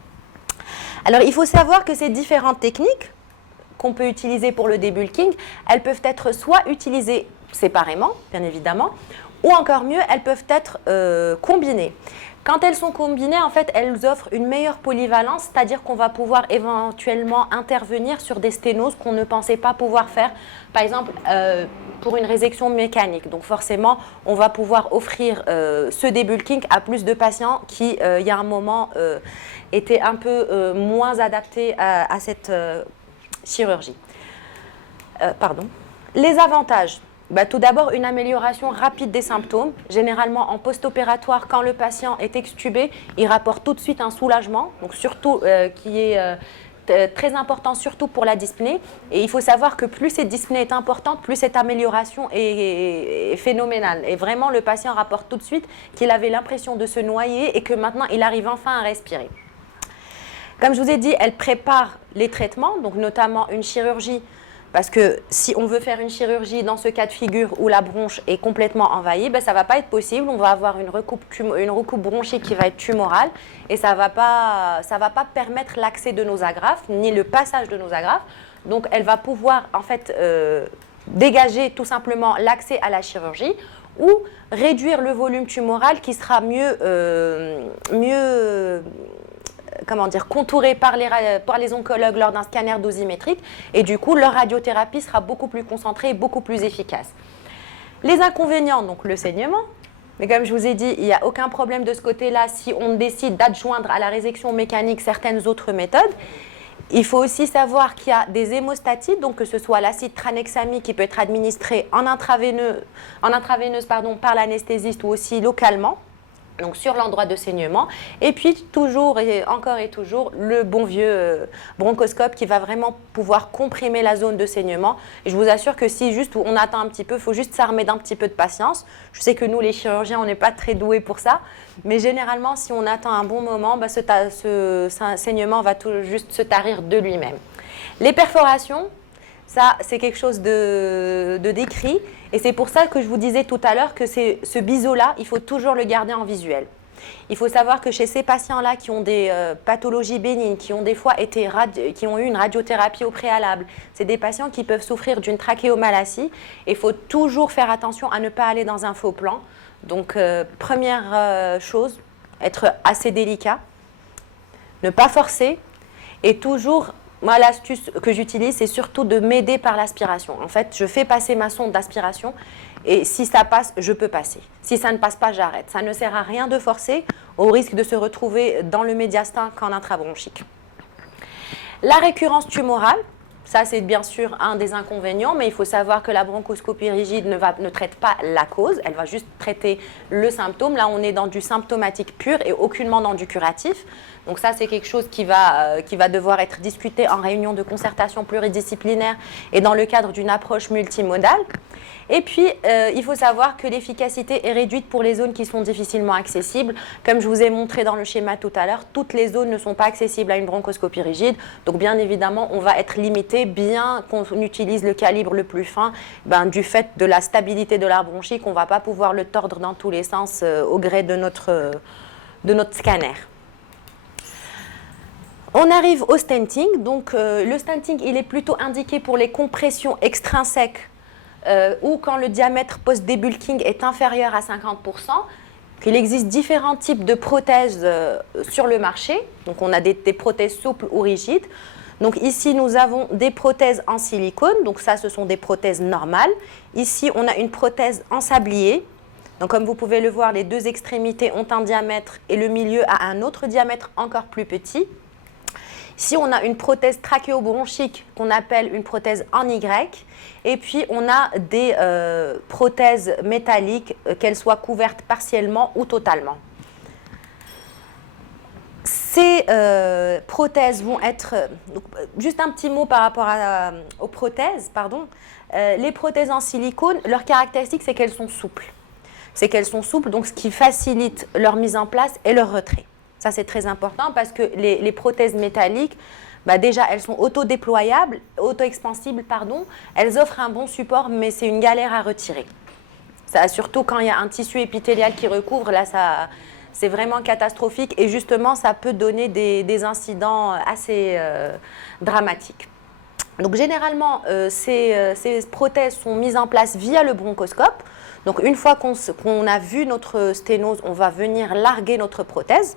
Alors, il faut savoir que ces différentes techniques qu'on peut utiliser pour le debulking, elles peuvent être soit utilisées séparément, bien évidemment, ou encore mieux, elles peuvent être combinées. Quand elles sont combinées, en fait, elles offrent une meilleure polyvalence, c'est-à-dire qu'on va pouvoir éventuellement intervenir sur des sténoses qu'on ne pensait pas pouvoir faire, par exemple, pour une résection mécanique. Donc forcément, on va pouvoir offrir ce debulking à plus de patients qui, il y a un moment, étaient un peu moins adaptés à cette chirurgie. Les avantages. Tout d'abord, une amélioration rapide des symptômes. Généralement, en post-opératoire, quand le patient est extubé, il rapporte tout de suite un soulagement, donc surtout qui est très important, surtout pour la dyspnée. Et il faut savoir que plus cette dyspnée est importante, plus cette amélioration est phénoménale. Et vraiment, le patient rapporte tout de suite qu'il avait l'impression de se noyer et que maintenant, il arrive enfin à respirer. Comme je vous ai dit, elle prépare les traitements, donc notamment une chirurgie. Parce que si on veut faire une chirurgie dans ce cas de figure où la bronche est complètement envahie, ça ne va pas être possible. On va avoir une recoupe bronchique qui va être tumorale et ça va pas permettre l'accès de nos agrafes ni le passage de nos agrafes. Donc elle va pouvoir en fait dégager tout simplement l'accès à la chirurgie ou réduire le volume tumoral qui sera mieux contouré par les oncologues lors d'un scanner dosimétrique et du coup leur radiothérapie sera beaucoup plus concentrée et beaucoup plus efficace. Les inconvénients, donc le saignement, mais comme je vous ai dit, il n'y a aucun problème de ce côté-là si on décide d'adjoindre à la résection mécanique certaines autres méthodes. Il faut aussi savoir qu'il y a des hémostatides, donc que ce soit l'acide tranexamide qui peut être administré en intraveineuse par l'anesthésiste ou aussi localement. Donc sur l'endroit de saignement, et puis toujours et toujours le bon vieux bronchoscope qui va vraiment pouvoir comprimer la zone de saignement. Et je vous assure que si juste on attend un petit peu, il faut juste s'armer d'un petit peu de patience. Je sais que nous les chirurgiens, on n'est pas très doués pour ça, mais généralement si on attend un bon moment, ce saignement va tout juste se tarir de lui-même. Les perforations, ça c'est quelque chose de décrit. Et c'est pour ça que je vous disais tout à l'heure que ce biseau-là, il faut toujours le garder en visuel. Il faut savoir que chez ces patients-là qui ont des pathologies bénignes, qui ont des fois qui ont eu une radiothérapie au préalable, c'est des patients qui peuvent souffrir d'une trachéomalacie. Et il faut toujours faire attention à ne pas aller dans un faux plan. Donc, première chose, être assez délicat, ne pas forcer et toujours... Moi, l'astuce que j'utilise, c'est surtout de m'aider par l'aspiration. En fait, je fais passer ma sonde d'aspiration et si ça passe, je peux passer. Si ça ne passe pas, j'arrête. Ça ne sert à rien de forcer au risque de se retrouver dans le médiastin qu'en intrabronchique. La récurrence tumorale, Ça, c'est bien sûr un des inconvénients, mais il faut savoir que la bronchoscopie rigide ne traite pas la cause, elle va juste traiter le symptôme. Là, on est dans du symptomatique pur et aucunement dans du curatif. Donc ça, c'est quelque chose qui va devoir être discuté en réunion de concertation pluridisciplinaire et dans le cadre d'une approche multimodale. Et puis, il faut savoir que l'efficacité est réduite pour les zones qui sont difficilement accessibles. Comme je vous ai montré dans le schéma tout à l'heure, toutes les zones ne sont pas accessibles à une bronchoscopie rigide. Donc, bien évidemment, on va être limité, bien qu'on utilise le calibre le plus fin, du fait de la stabilité de l'arbre bronchique, on ne va pas pouvoir le tordre dans tous les sens au gré de notre scanner. On arrive au stenting. Donc, le stenting, il est plutôt indiqué pour les compressions extrinsèques ou quand le diamètre post-debulking est inférieur à 50%, qu'il existe différents types de prothèses sur le marché. Donc, on a des prothèses souples ou rigides. Donc, ici, nous avons des prothèses en silicone. Donc, ça, ce sont des prothèses normales. Ici, on a une prothèse en sablier. Donc, comme vous pouvez le voir, les deux extrémités ont un diamètre et le milieu a un autre diamètre encore plus petit. Ici, on a une prothèse trachéobronchique qu'on appelle une prothèse en Y. Et puis, on a des prothèses métalliques, qu'elles soient couvertes partiellement ou totalement. Ces prothèses vont être… juste un petit mot par rapport aux prothèses, pardon. Les prothèses en silicone, leur caractéristique, c'est qu'elles sont souples. C'est qu'elles sont souples, donc ce qui facilite leur mise en place et leur retrait. Ça, c'est très important parce que les prothèses métalliques, déjà, elles sont auto-déployables, auto-expansibles, pardon. Elles offrent un bon support, mais c'est une galère à retirer. Ça, surtout quand il y a un tissu épithélial qui recouvre, là, c'est vraiment catastrophique. Et justement, ça peut donner des incidents assez dramatiques. Donc, généralement, ces prothèses sont mises en place via le bronchoscope. Donc, une fois qu'on a vu notre sténose, on va venir larguer notre prothèse.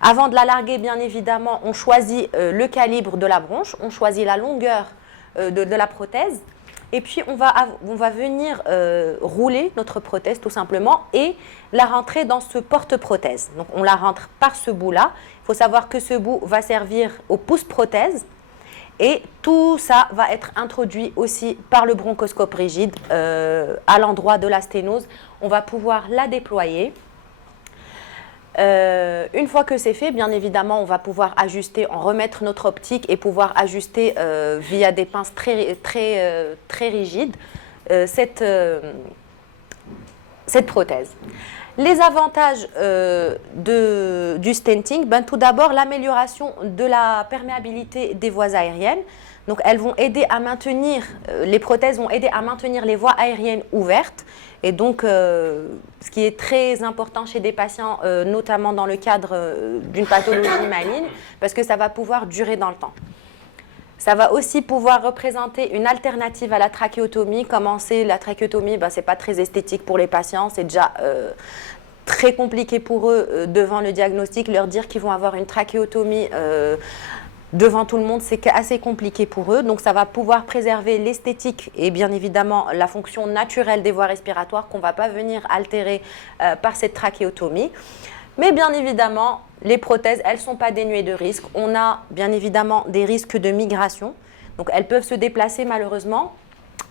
Avant de la larguer, bien évidemment, on choisit le calibre de la bronche, on choisit la longueur de la prothèse. Et puis, on va venir rouler notre prothèse tout simplement et la rentrer dans ce porte-prothèse. Donc, on la rentre par ce bout-là. Il faut savoir que ce bout va servir au pouce-prothèse. Et tout ça va être introduit aussi par le bronchoscope rigide à l'endroit de la sténose. On va pouvoir la déployer. Une fois que c'est fait, bien évidemment, on va pouvoir ajuster, en remettre notre optique et pouvoir ajuster via des pinces très rigides cette prothèse. Les avantages du stenting, tout d'abord l'amélioration de la perméabilité des voies aériennes. Donc elles vont aider à maintenir, les prothèses vont aider à maintenir les voies aériennes ouvertes. Et donc, ce qui est très important chez des patients, notamment dans le cadre d'une pathologie maligne, parce que ça va pouvoir durer dans le temps. Ça va aussi pouvoir représenter une alternative à la trachéotomie. Comme on sait, la trachéotomie, ce n'est pas très esthétique pour les patients. C'est déjà très compliqué pour eux devant le diagnostic. Leur dire qu'ils vont avoir une trachéotomie devant tout le monde, c'est assez compliqué pour eux. Donc, ça va pouvoir préserver l'esthétique et bien évidemment la fonction naturelle des voies respiratoires qu'on ne va pas venir altérer par cette trachéotomie. Mais bien évidemment, les prothèses, elles ne sont pas dénuées de risques. On a bien évidemment des risques de migration. Donc, elles peuvent se déplacer malheureusement.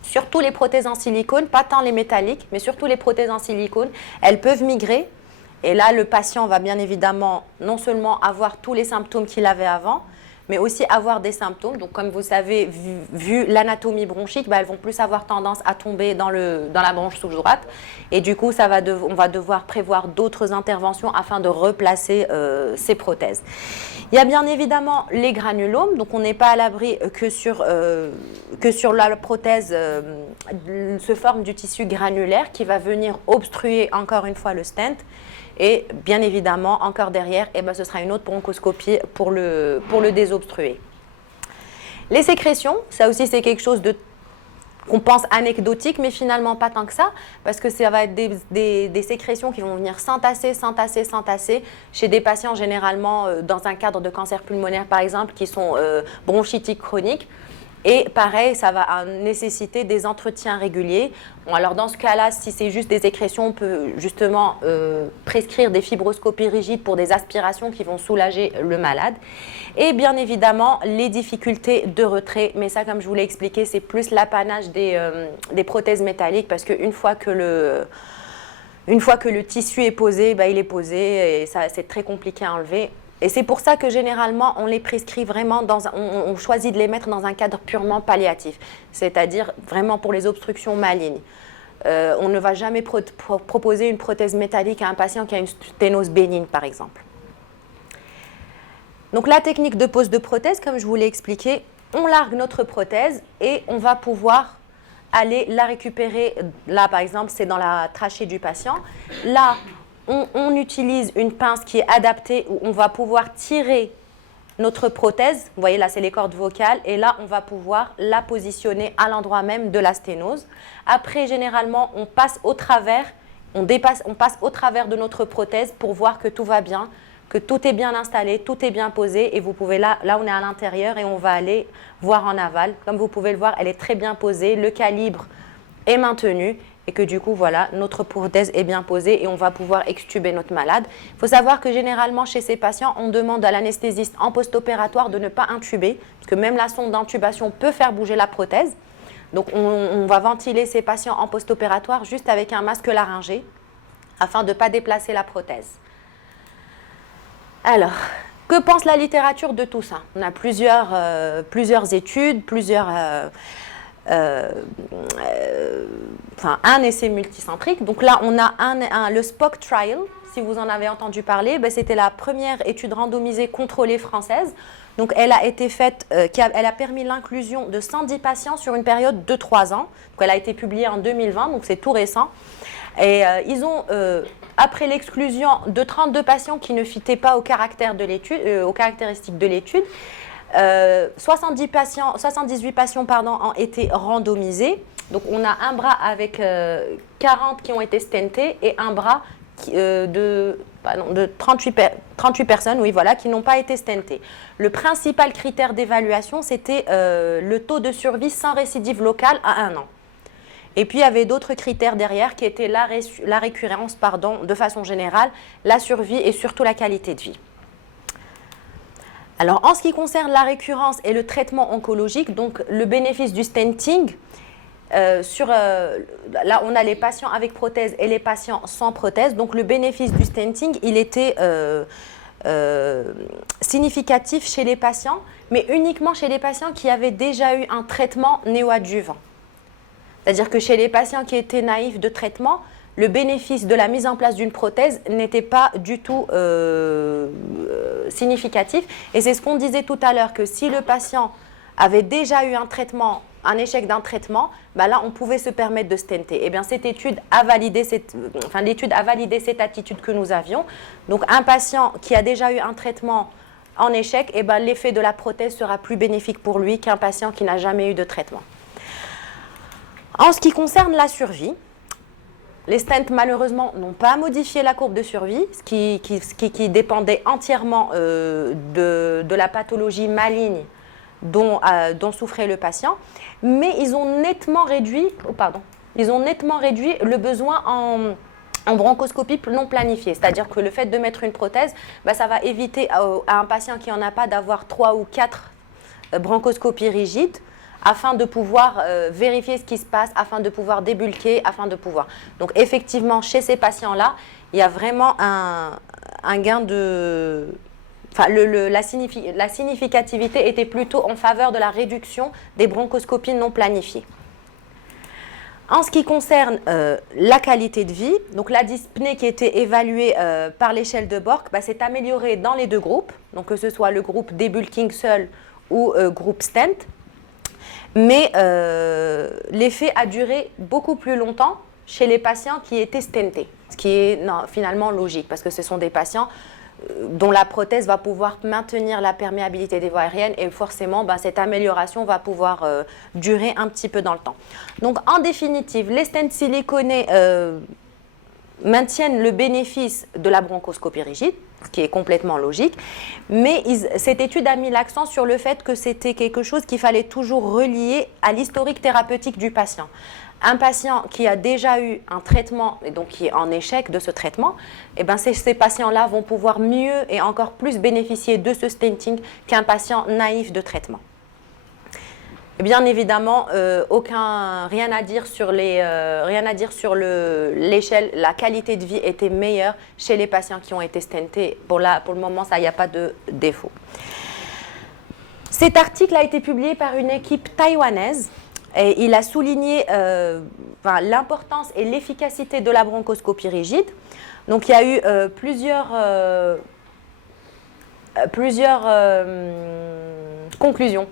Surtout les prothèses en silicone, pas tant les métalliques, mais surtout les prothèses en silicone, elles peuvent migrer. Et là, le patient va bien évidemment non seulement avoir tous les symptômes qu'il avait avant, mais aussi avoir des symptômes. Donc, comme vous savez, vu l'anatomie bronchique, elles vont plus avoir tendance à tomber dans la bronche sous droite. Et du coup, on va devoir prévoir d'autres interventions afin de replacer ces prothèses. Il y a bien évidemment les granulomes. Donc, on n'est pas à l'abri que sur la prothèse se forme du tissu granulaire qui va venir obstruer encore une fois le stent. Et bien évidemment, encore derrière, ce sera une autre bronchoscopie pour le désobstruer. Les sécrétions, ça aussi c'est quelque chose qu'on pense anecdotique, mais finalement pas tant que ça, parce que ça va être des sécrétions qui vont venir s'entasser chez des patients généralement dans un cadre de cancer pulmonaire par exemple, qui sont bronchitiques chroniques. Et pareil, ça va nécessiter des entretiens réguliers. Bon, alors dans ce cas-là, si c'est juste des écrétions, on peut justement prescrire des fibroscopies rigides pour des aspirations qui vont soulager le malade. Et bien évidemment, les difficultés de retrait. Mais ça, comme je vous l'ai expliqué, c'est plus l'apanage des prothèses métalliques parce qu'une fois que le tissu est posé, il est posé et ça, c'est très compliqué à enlever. Et c'est pour ça que généralement, on les prescrit vraiment, on choisit de les mettre dans un cadre purement palliatif, c'est-à-dire vraiment pour les obstructions malignes. On ne va jamais proposer une prothèse métallique à un patient qui a une sténose bénigne, par exemple. Donc la technique de pose de prothèse, comme je vous l'ai expliqué, on largue notre prothèse et on va pouvoir aller la récupérer. Là, par exemple, c'est dans la trachée du patient. Là, on utilise une pince qui est adaptée où on va pouvoir tirer notre prothèse. Vous voyez, là, c'est les cordes vocales. Et là, on va pouvoir la positionner à l'endroit même de la sténose. Après, généralement, on passe au travers, on passe au travers de notre prothèse pour voir que tout va bien, que tout est bien installé, tout est bien posé. Et vous pouvez, là on est à l'intérieur et on va aller voir en aval. Comme vous pouvez le voir, elle est très bien posée. Le calibre est maintenu. Et que du coup, voilà, notre prothèse est bien posée et on va pouvoir extuber notre malade. Il faut savoir que généralement, chez ces patients, on demande à l'anesthésiste en post-opératoire de ne pas intuber, parce que même la sonde d'intubation peut faire bouger la prothèse. Donc, on va ventiler ces patients en post-opératoire juste avec un masque laryngé, afin de ne pas déplacer la prothèse. Alors, que pense la littérature de tout ça? On a plusieurs études, un essai multicentrique. Donc là, on a le Spock Trial, si vous en avez entendu parler. C'était la première étude randomisée contrôlée française. Donc elle a été faite, elle a permis l'inclusion de 110 patients sur une période de 3 ans. Donc elle a été publiée en 2020, donc c'est tout récent. Et ils ont, après l'exclusion de 32 patients qui ne fitaient pas aux caractéristiques de l'étude, 78 patients ont été randomisés. Donc on a un bras avec 40 qui ont été stentés et un bras de 38 personnes, oui, voilà, qui n'ont pas été stentées. Le principal critère d'évaluation, c'était le taux de survie sans récidive locale à 1 an. Et puis il y avait d'autres critères derrière qui étaient la récurrence, de façon générale, la survie et surtout la qualité de vie. Alors, en ce qui concerne la récurrence et le traitement oncologique, donc le bénéfice du stenting, là, on a les patients avec prothèse et les patients sans prothèse. Donc, le bénéfice du stenting, il était significatif chez les patients, mais uniquement chez les patients qui avaient déjà eu un traitement néoadjuvant. C'est-à-dire que chez les patients qui étaient naïfs de traitement, le bénéfice de la mise en place d'une prothèse n'était pas du tout significatif. Et c'est ce qu'on disait tout à l'heure, que si le patient avait déjà eu un échec d'un traitement, là, on pouvait se permettre de stenter. Eh bien, l'étude a validé cette attitude que nous avions. Donc, un patient qui a déjà eu un traitement en échec, l'effet de la prothèse sera plus bénéfique pour lui qu'un patient qui n'a jamais eu de traitement. En ce qui concerne la survie, les stents, malheureusement, n'ont pas modifié la courbe de survie, ce qui dépendait entièrement de la pathologie maligne dont souffrait le patient. Mais ils ont nettement réduit le besoin en bronchoscopie non planifiée. C'est-à-dire que le fait de mettre une prothèse, ça va éviter à un patient qui n'en a pas d'avoir 3 ou 4 bronchoscopies rigides, afin de pouvoir vérifier ce qui se passe, afin de pouvoir débulquer, Donc effectivement, chez ces patients-là, il y a vraiment un gain de... la significativité était plutôt en faveur de la réduction des bronchoscopies non planifiées. En ce qui concerne la qualité de vie, donc la dyspnée qui était évaluée par l'échelle de Bork, s'est améliorée dans les deux groupes, donc que ce soit le groupe débulking seul ou groupe stent. Mais l'effet a duré beaucoup plus longtemps chez les patients qui étaient stentés, ce qui est finalement logique, parce que ce sont des patients dont la prothèse va pouvoir maintenir la perméabilité des voies aériennes et forcément, cette amélioration va pouvoir durer un petit peu dans le temps. Donc, en définitive, les stents siliconés maintiennent le bénéfice de la bronchoscopie rigide, ce qui est complètement logique. Mais cette étude a mis l'accent sur le fait que c'était quelque chose qu'il fallait toujours relier à l'historique thérapeutique du patient. Un patient qui a déjà eu un traitement et donc qui est en échec de ce traitement, eh ben ces patients-là vont pouvoir mieux et encore plus bénéficier de ce stenting qu'un patient naïf de traitement. Bien évidemment, rien à dire sur l'échelle. La qualité de vie était meilleure chez les patients qui ont été stentés. Pour le moment, ça, il n'y a pas de défaut. Cet article a été publié par une équipe taïwanaise. Et il a souligné l'importance et l'efficacité de la bronchoscopie rigide. Donc il y a eu plusieurs conclusions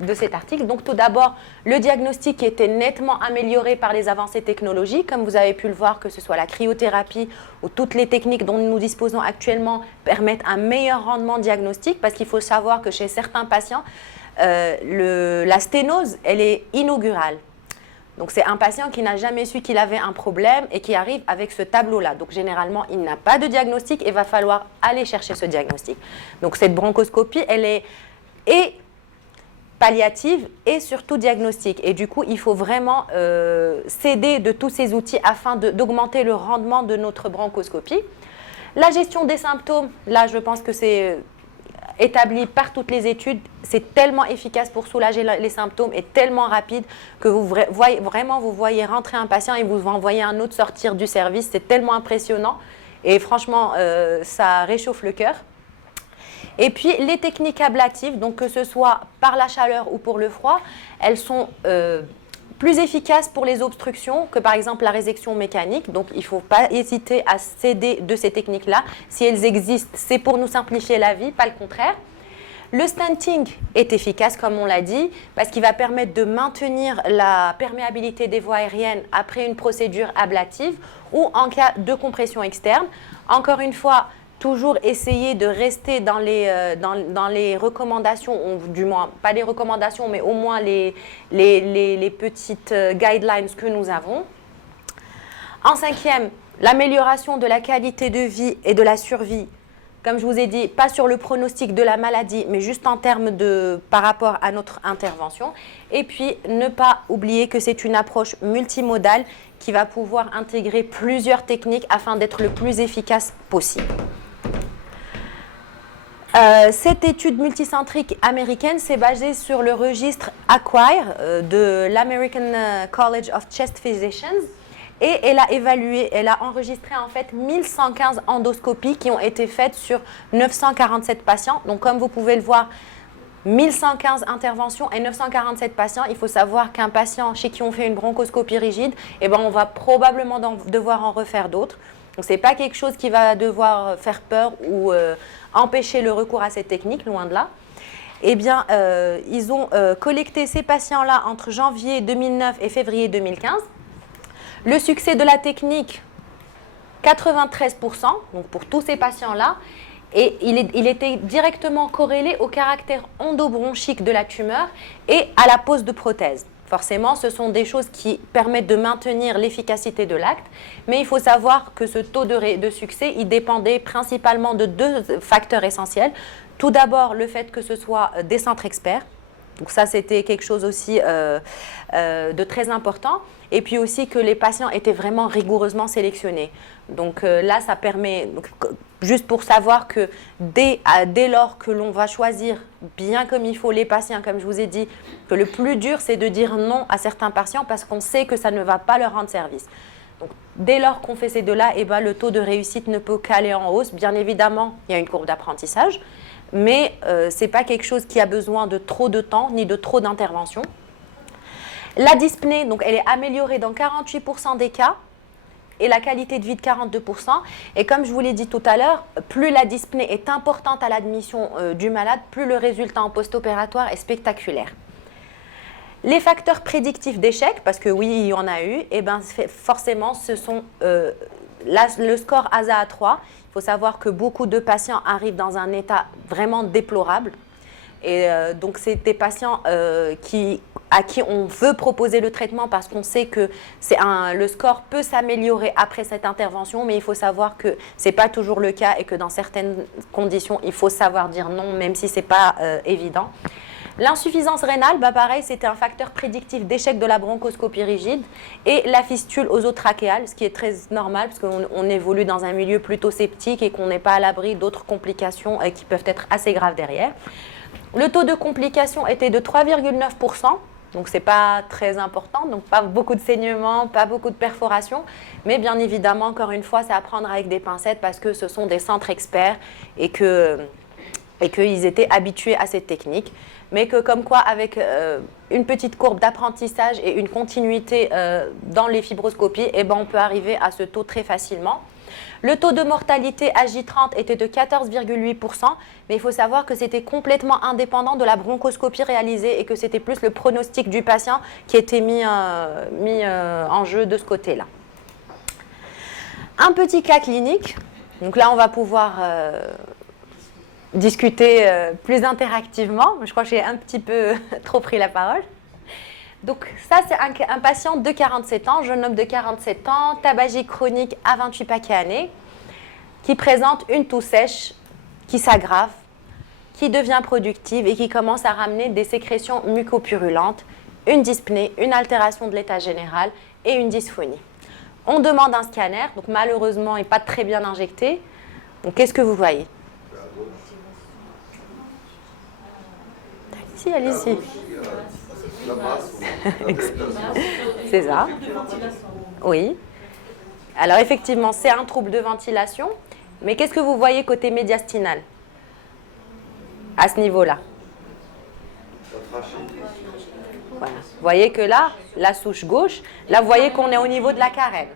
de cet article. Donc tout d'abord, le diagnostic était nettement amélioré par les avancées technologiques, comme vous avez pu le voir, que ce soit la cryothérapie ou toutes les techniques dont nous disposons actuellement permettent un meilleur rendement diagnostique, parce qu'il faut savoir que chez certains patients, la sténose, elle est inaugurale. Donc c'est un patient qui n'a jamais su qu'il avait un problème et qui arrive avec ce tableau-là. Donc généralement, il n'a pas de diagnostic et il va falloir aller chercher ce diagnostic. Donc cette bronchoscopie, elle est et palliative et surtout diagnostique. Et du coup, il faut vraiment s'aider de tous ces outils afin d'augmenter le rendement de notre bronchoscopie. La gestion des symptômes, là, je pense que c'est établi par toutes les études, c'est tellement efficace pour soulager les symptômes et tellement rapide que vous voyez rentrer un patient et vous en voyez un autre sortir du service. C'est tellement impressionnant et franchement, ça réchauffe le cœur. Et puis, les techniques ablatives, donc que ce soit par la chaleur ou pour le froid, elles sont plus efficaces pour les obstructions que par exemple la résection mécanique. Donc, il ne faut pas hésiter à s'aider de ces techniques-là. Si elles existent, c'est pour nous simplifier la vie, pas le contraire. Le stenting est efficace, comme on l'a dit, parce qu'il va permettre de maintenir la perméabilité des voies aériennes après une procédure ablative ou en cas de compression externe. Encore une fois, toujours essayer de rester dans les recommandations, ou du moins, pas les recommandations, mais au moins les petites guidelines que nous avons. En cinquième, l'amélioration de la qualité de vie et de la survie. Comme je vous ai dit, pas sur le pronostic de la maladie, mais juste en termes par rapport à notre intervention. Et puis, ne pas oublier que c'est une approche multimodale qui va pouvoir intégrer plusieurs techniques afin d'être le plus efficace possible. Cette étude multicentrique américaine s'est basée sur le registre Acquire de l'American College of Chest Physicians et elle a enregistré en fait 1115 endoscopies qui ont été faites sur 947 patients. Donc comme vous pouvez le voir, 1115 interventions et 947 patients. Il faut savoir qu'un patient chez qui on fait une bronchoscopie rigide, on va probablement devoir en refaire d'autres. Donc ce n'est pas quelque chose qui va devoir faire peur ou empêcher le recours à cette technique, loin de là. Ils ont collecté ces patients-là entre janvier 2009 et février 2015. Le succès de la technique, 93%, donc pour tous ces patients-là, et il était directement corrélé au caractère endobronchique de la tumeur et à la pose de prothèse. Forcément, ce sont des choses qui permettent de maintenir l'efficacité de l'acte, mais il faut savoir que ce taux de succès, il dépendait principalement de deux facteurs essentiels. Tout d'abord, le fait que ce soit des centres experts. Donc ça, c'était quelque chose aussi de très important. Et puis aussi que les patients étaient vraiment rigoureusement sélectionnés. Donc là, ça permet, juste pour savoir que dès lors que l'on va choisir bien comme il faut les patients, comme je vous ai dit, que le plus dur, c'est de dire non à certains patients parce qu'on sait que ça ne va pas leur rendre service. Donc, dès lors qu'on fait ces deux-là, le taux de réussite ne peut qu'aller en hausse. Bien évidemment, il y a une courbe d'apprentissage, mais ce n'est pas quelque chose qui a besoin de trop de temps ni de trop d'intervention. La dyspnée, donc, elle est améliorée dans 48% des cas et la qualité de vie de 42%. Et comme je vous l'ai dit tout à l'heure, plus la dyspnée est importante à l'admission du malade, plus le résultat en post-opératoire est spectaculaire. Les facteurs prédictifs d'échec, parce que oui, il y en a eu, forcément, ce sont le score ASA-3. Il faut savoir que beaucoup de patients arrivent dans un état vraiment déplorable. Et donc, c'est des patients qui à qui on veut proposer le traitement parce qu'on sait que le score peut s'améliorer après cette intervention, mais il faut savoir que ce n'est pas toujours le cas et que dans certaines conditions, il faut savoir dire non, même si ce n'est pas évident. L'insuffisance rénale, pareil, c'était un facteur prédictif d'échec de la bronchoscopie rigide, et la fistule osotrachéale, ce qui est très normal parce qu'on évolue dans un milieu plutôt septique et qu'on n'est pas à l'abri d'autres complications qui peuvent être assez graves derrière. Le taux de complications était de 3,9%, donc ce n'est pas très important, donc pas beaucoup de saignements, pas beaucoup de perforations, mais bien évidemment, encore une fois, c'est à prendre avec des pincettes parce que ce sont des centres experts et qu'ils étaient habitués à cette technique. Mais que comme quoi, avec une petite courbe d'apprentissage et une continuité dans les fibroscopies, on peut arriver à ce taux très facilement. Le taux de mortalité à J30 était de 14,8%, mais il faut savoir que c'était complètement indépendant de la bronchoscopie réalisée et que c'était plus le pronostic du patient qui était mis en jeu de ce côté-là. Un petit cas clinique. Donc là, on va pouvoir discuter plus interactivement. Je crois que j'ai un petit peu trop pris la parole. Donc ça, c'est un patient de 47 ans, jeune homme de 47 ans, tabagique chronique à 28 paquets années, qui présente une toux sèche qui s'aggrave, qui devient productive et qui commence à ramener des sécrétions mucopurulentes, une dyspnée, une altération de l'état général et une dysphonie. On demande un scanner, donc malheureusement, il n'est pas très bien injecté. Donc qu'est-ce que vous voyez? Allez-y. C'est ça. Oui. Alors effectivement, c'est un trouble de ventilation, mais qu'est-ce que vous voyez côté médiastinal à ce niveau-là? Voilà. Vous voyez que là, la souche gauche, là vous voyez qu'on est au niveau de la carène.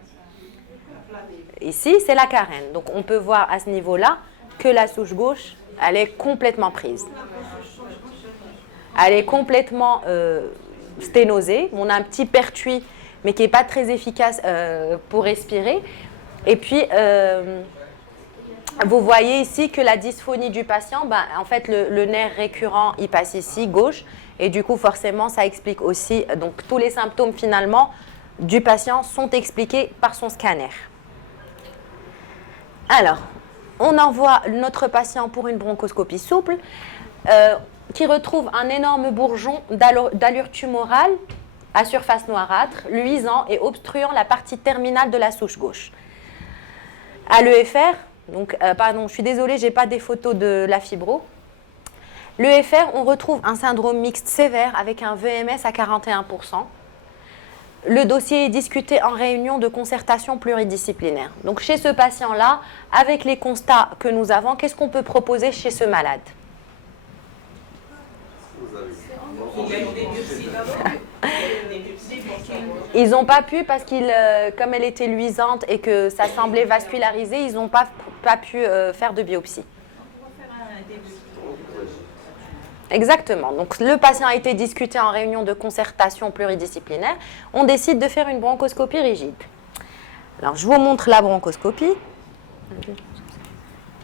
Ici, c'est la carène. Donc on peut voir à ce niveau-là que la souche gauche, elle est complètement prise. Elle est complètement sténosée. On a un petit pertuis, mais qui n'est pas très efficace pour respirer. Et puis, vous voyez ici que la dysphonie du patient, en fait, le nerf récurrent, il passe ici, gauche. Et du coup, forcément, ça explique aussi, donc tous les symptômes finalement du patient sont expliqués par son scanner. Alors, on envoie notre patient pour une bronchoscopie souple. Qui retrouve un énorme bourgeon d'allure tumorale à surface noirâtre, luisant et obstruant la partie terminale de la souche gauche. À l'EFR, pardon, je suis désolée, je n'ai pas des photos de la fibro. L'EFR, on retrouve un syndrome mixte sévère avec un VMS à 41%. Le dossier est discuté en réunion de concertation pluridisciplinaire. Donc chez ce patient-là, avec les constats que nous avons, qu'est-ce qu'on peut proposer chez ce malade ? Ils n'ont pas pu parce comme elle était luisante et que ça semblait vascularisé, ils n'ont pas pu faire de biopsie. Exactement. Donc le patient a été discuté en réunion de concertation pluridisciplinaire. On décide de faire une bronchoscopie rigide. Alors je vous montre la bronchoscopie.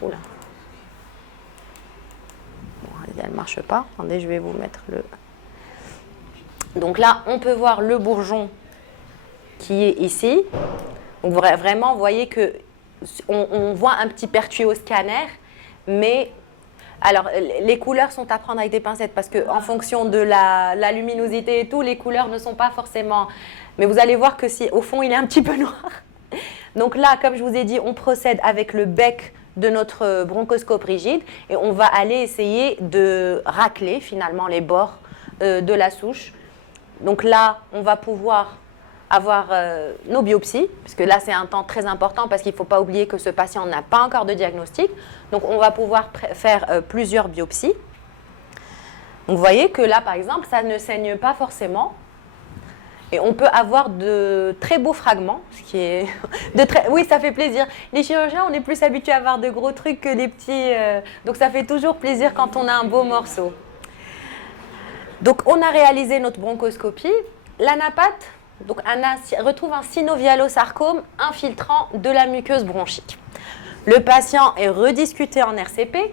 Oula. Elle ne marche pas. Attendez, je vais vous mettre le... Donc là, on peut voir le bourgeon qui est ici. Donc vraiment, vous voyez qu'on voit un petit pertuis au scanner, mais alors les couleurs sont à prendre avec des pincettes parce qu'en fonction de la luminosité et tout, les couleurs ne sont pas forcément... Mais vous allez voir que si au fond, il est un petit peu noir. Donc là, comme je vous ai dit, on procède avec le bec de notre bronchoscope rigide et on va aller essayer de racler finalement les bords de la souche. Donc là, on va pouvoir avoir nos biopsies, parce que là, c'est un temps très important parce qu'il ne faut pas oublier que ce patient n'a pas encore de diagnostic. Donc, on va pouvoir faire plusieurs biopsies. Donc, vous voyez que là, par exemple, ça ne saigne pas forcément. Et on peut avoir de très beaux fragments, ce qui est oui, ça fait plaisir. Les chirurgiens, on est plus habitués à avoir de gros trucs que des petits. Donc, ça fait toujours plaisir quand on a un beau morceau. Donc, on a réalisé notre bronchoscopie. L'anapathe retrouve un synovialosarcome infiltrant de la muqueuse bronchique. Le patient est rediscuté en RCP.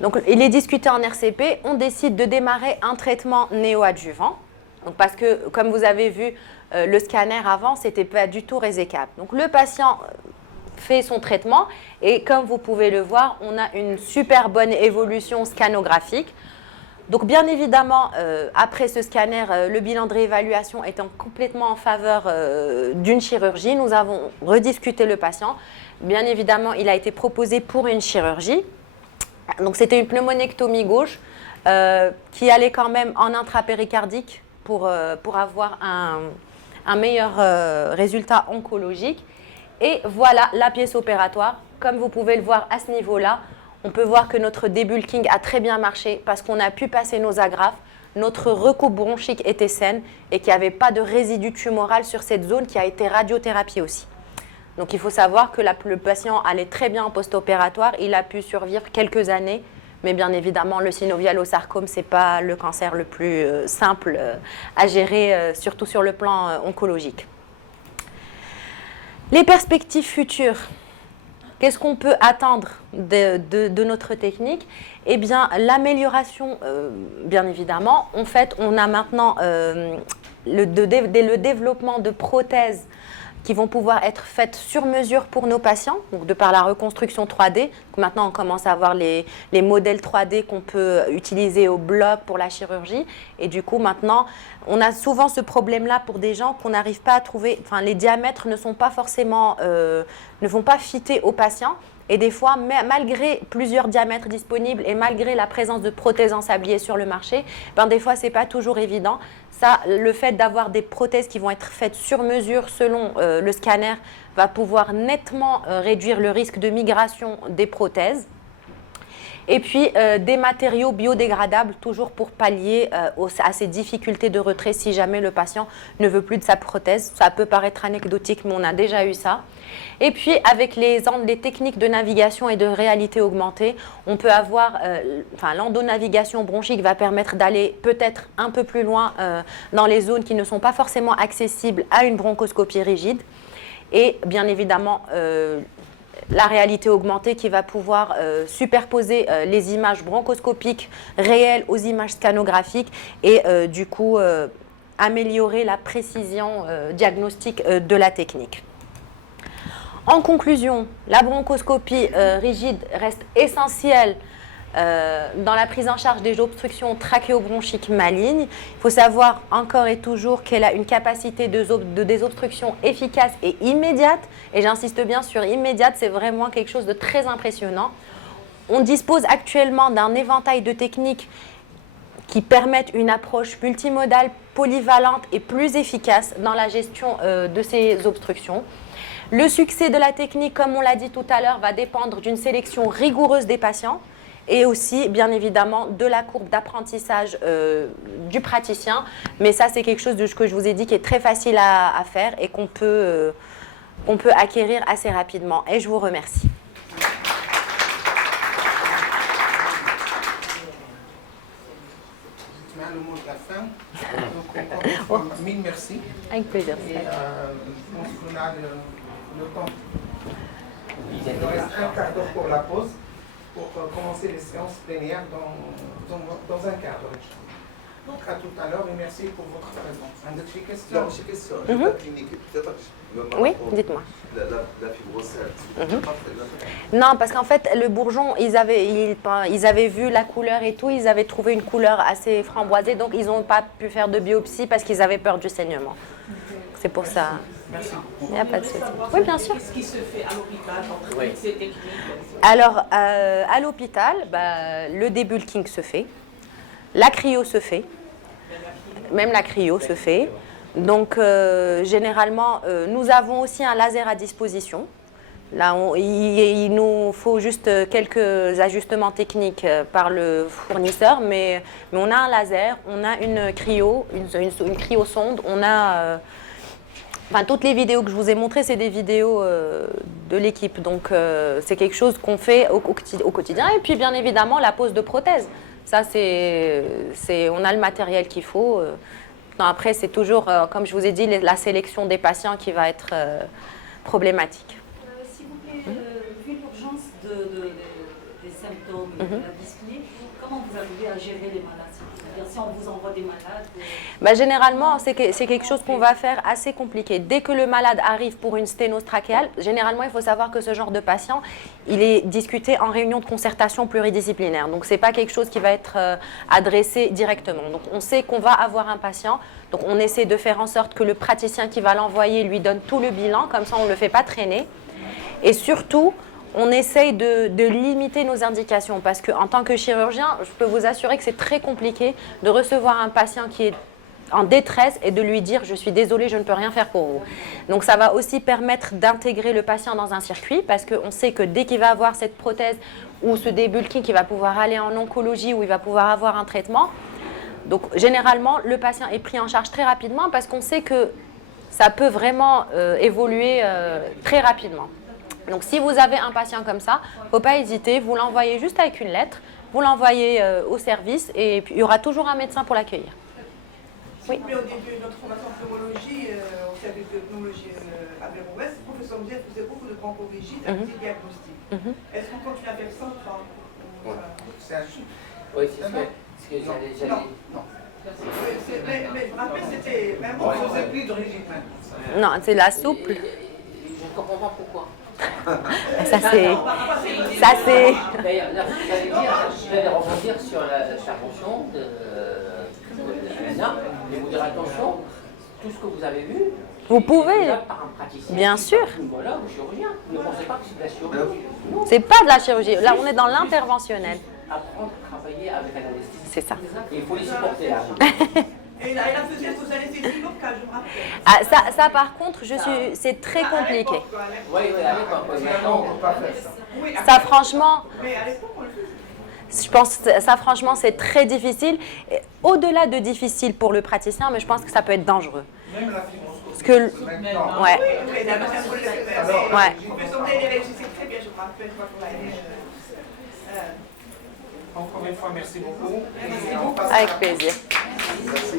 Donc, il est discuté en RCP, on décide de démarrer un traitement néoadjuvant. Donc, parce que, comme vous avez vu, le scanner avant, ce n'était pas du tout résécable. Donc, le patient fait son traitement et comme vous pouvez le voir, on a une super bonne évolution scanographique. Donc, bien évidemment, après ce scanner, le bilan de réévaluation étant complètement en faveur d'une chirurgie, nous avons rediscuté le patient. Bien évidemment, il a été proposé pour une chirurgie. Donc, c'était une pneumonectomie gauche qui allait quand même en intrapéricardique pour avoir un meilleur résultat oncologique. Et voilà la pièce opératoire. Comme vous pouvez le voir à ce niveau-là, on peut voir que notre débulking a très bien marché parce qu'on a pu passer nos agrafes, notre recoupe bronchique était saine et qu'il n'y avait pas de résidu tumoral sur cette zone qui a été radiothérapie aussi. Donc il faut savoir que le patient allait très bien en post-opératoire, il a pu survivre quelques années, mais bien évidemment le synovial-sarcome, ce n'est pas le cancer le plus simple à gérer, surtout sur le plan oncologique. Les perspectives futures. Qu'est-ce qu'on peut attendre de notre technique? Eh bien, l'amélioration, bien évidemment. En fait, on a maintenant le développement de prothèses qui vont pouvoir être faites sur mesure pour nos patients, donc de par la reconstruction 3D. Donc maintenant, on commence à avoir les modèles 3D qu'on peut utiliser au bloc pour la chirurgie. Et du coup, maintenant, on a souvent ce problème-là pour des gens qu'on n'arrive pas à trouver. Enfin, les diamètres ne sont pas forcément, ne vont pas fitter aux patients. Et des fois, malgré plusieurs diamètres disponibles et malgré la présence de prothèses en sablier sur le marché, ben des fois, ce n'est pas toujours évident. Ça, le fait d'avoir des prothèses qui vont être faites sur mesure selon le scanner va pouvoir nettement réduire le risque de migration des prothèses. Et puis, des matériaux biodégradables, toujours pour pallier à ces difficultés de retrait si jamais le patient ne veut plus de sa prothèse. Ça peut paraître anecdotique, mais on a déjà eu ça. Et puis, avec les techniques de navigation et de réalité augmentée, on peut avoir, l'endonavigation bronchique va permettre d'aller peut-être un peu plus loin dans les zones qui ne sont pas forcément accessibles à une bronchoscopie rigide. Et bien évidemment, la réalité augmentée qui va pouvoir superposer les images bronchoscopiques réelles aux images scanographiques et du coup améliorer la précision diagnostique de la technique. En conclusion, la bronchoscopie rigide reste essentielle dans la prise en charge des obstructions trachéobronchiques malignes. Il faut savoir encore et toujours qu'elle a une capacité de désobstruction efficace et immédiate. Et j'insiste bien sur immédiate, c'est vraiment quelque chose de très impressionnant. On dispose actuellement d'un éventail de techniques qui permettent une approche multimodale, polyvalente et plus efficace dans la gestion de ces obstructions. Le succès de la technique, comme on l'a dit tout à l'heure, va dépendre d'une sélection rigoureuse des patients et aussi, bien évidemment, de la courbe d'apprentissage du praticien. Mais ça, c'est quelque chose que je vous ai dit qui est très facile à faire et qu'on peut acquérir assez rapidement. Et je vous remercie. Le mot de la fin. Donc, encore une fois, mille merci. Avec plaisir. Et je pense qu'on a le temps. Il reste un quart d'heure pour la pause, pour commencer les séances plénières dans un quart d'heure. Donc à tout à l'heure et merci pour votre présence. Des questions? Non, j'ai une question. Je vais cliniquer peut-être. Oui, dites-moi. La fibrocèle. Non, parce qu'en fait, le bourgeon, ils avaient vu la couleur et tout, ils avaient trouvé une couleur assez framboisée, donc ils n'ont pas pu faire de biopsie parce qu'ils avaient peur du saignement. C'est pour ça. Merci. Il n'y a pas de souci. Oui, bien sûr. Qu'est-ce qui se fait à l'hôpital pour traiter ces techniques? Alors, à l'hôpital, le débulking se fait, la cryo se fait, même la cryo se fait. Donc, généralement, nous avons aussi un laser à disposition. Là, il nous faut juste quelques ajustements techniques par le fournisseur, mais on a un laser, on a une cryo, une cryosonde, on a... toutes les vidéos que je vous ai montrées, c'est des vidéos de l'équipe. Donc, c'est quelque chose qu'on fait au quotidien. Et puis, bien évidemment, la pose de prothèse. Ça, on a le matériel qu'il faut. Après, c'est toujours, comme je vous ai dit, la sélection des patients qui va être problématique. S'il vous plaît, vu l'urgence des symptômes de la dyspnée, vous arrivez à gérer les malades? C'est-à-dire si on vous envoie des malades Bah, généralement, c'est quelque chose qu'on va faire assez compliqué. Dès que le malade arrive pour une sténose trachéale, généralement, il faut savoir que ce genre de patient, il est discuté en réunion de concertation pluridisciplinaire. Donc, ce n'est pas quelque chose qui va être adressé directement. Donc, on sait qu'on va avoir un patient. Donc, on essaie de faire en sorte que le praticien qui va l'envoyer lui donne tout le bilan. Comme ça, on ne le fait pas traîner. Et surtout, on essaye de limiter nos indications parce qu'en tant que chirurgien, je peux vous assurer que c'est très compliqué de recevoir un patient qui est en détresse et de lui dire « je suis désolé, je ne peux rien faire pour vous ». Donc ça va aussi permettre d'intégrer le patient dans un circuit parce qu'on sait que dès qu'il va avoir cette prothèse ou ce débulking, il va pouvoir aller en oncologie où il va pouvoir avoir un traitement. Donc généralement, le patient est pris en charge très rapidement parce qu'on sait que ça peut vraiment évoluer très rapidement. Donc, si vous avez un patient comme ça, il ne faut pas hésiter, vous l'envoyez juste avec une lettre, vous l'envoyez au service et puis il y aura toujours un médecin pour l'accueillir. Oui. Mais au début de notre formation en pneumologie, au service de pneumologie à Véro-Ouest, le professeur me disait qu'il faisait beaucoup de bronchorigide avec des diagnostics. Est-ce qu'on continue à faire ça ou pas? C'est un chute. Oui, c'est ce que j'allais. Non. Mais je me rappelle, c'était même On ne faisait plus de régime. Non, c'est la souple. Je ne comprends pas pourquoi. Ça, c'est... D'ailleurs, j'allais rebondir sur l'intervention de Elena. Et vous dire attention, tout ce que vous avez vu, Vous pouvez, par un praticien, bien sûr. Voilà, ou chirurgien. Vous ne pensez pas que c'est de la chirurgie. Non. C'est pas de la chirurgie. Là, on est dans l'interventionnel. Apprendre à travailler avec un anesthésiste. C'est ça. Et il faut les supporter là. Et elle a faisait sous anesthésie locale, je me rappelle. Ah, ça, par contre, c'est très compliqué. Oui, à l'époque. Maintenant, On ne peut pas faire ça. Ça, franchement... Mais à l'époque, on le faisait. Je pense que ça, franchement, c'est très difficile. Et au-delà de difficile pour le praticien, mais je pense que ça peut être dangereux. Même la fibroscopie. Parce que... Maintenant. Ouais. Mais d'abord, ça faut le faire. Alors, Ouais. Le professeur Délé réussissait très bien, je me rappelle, quand on l'a aidé. Encore une fois, merci beaucoup. Merci Et on beaucoup. passe à Avec la- plaisir. Merci.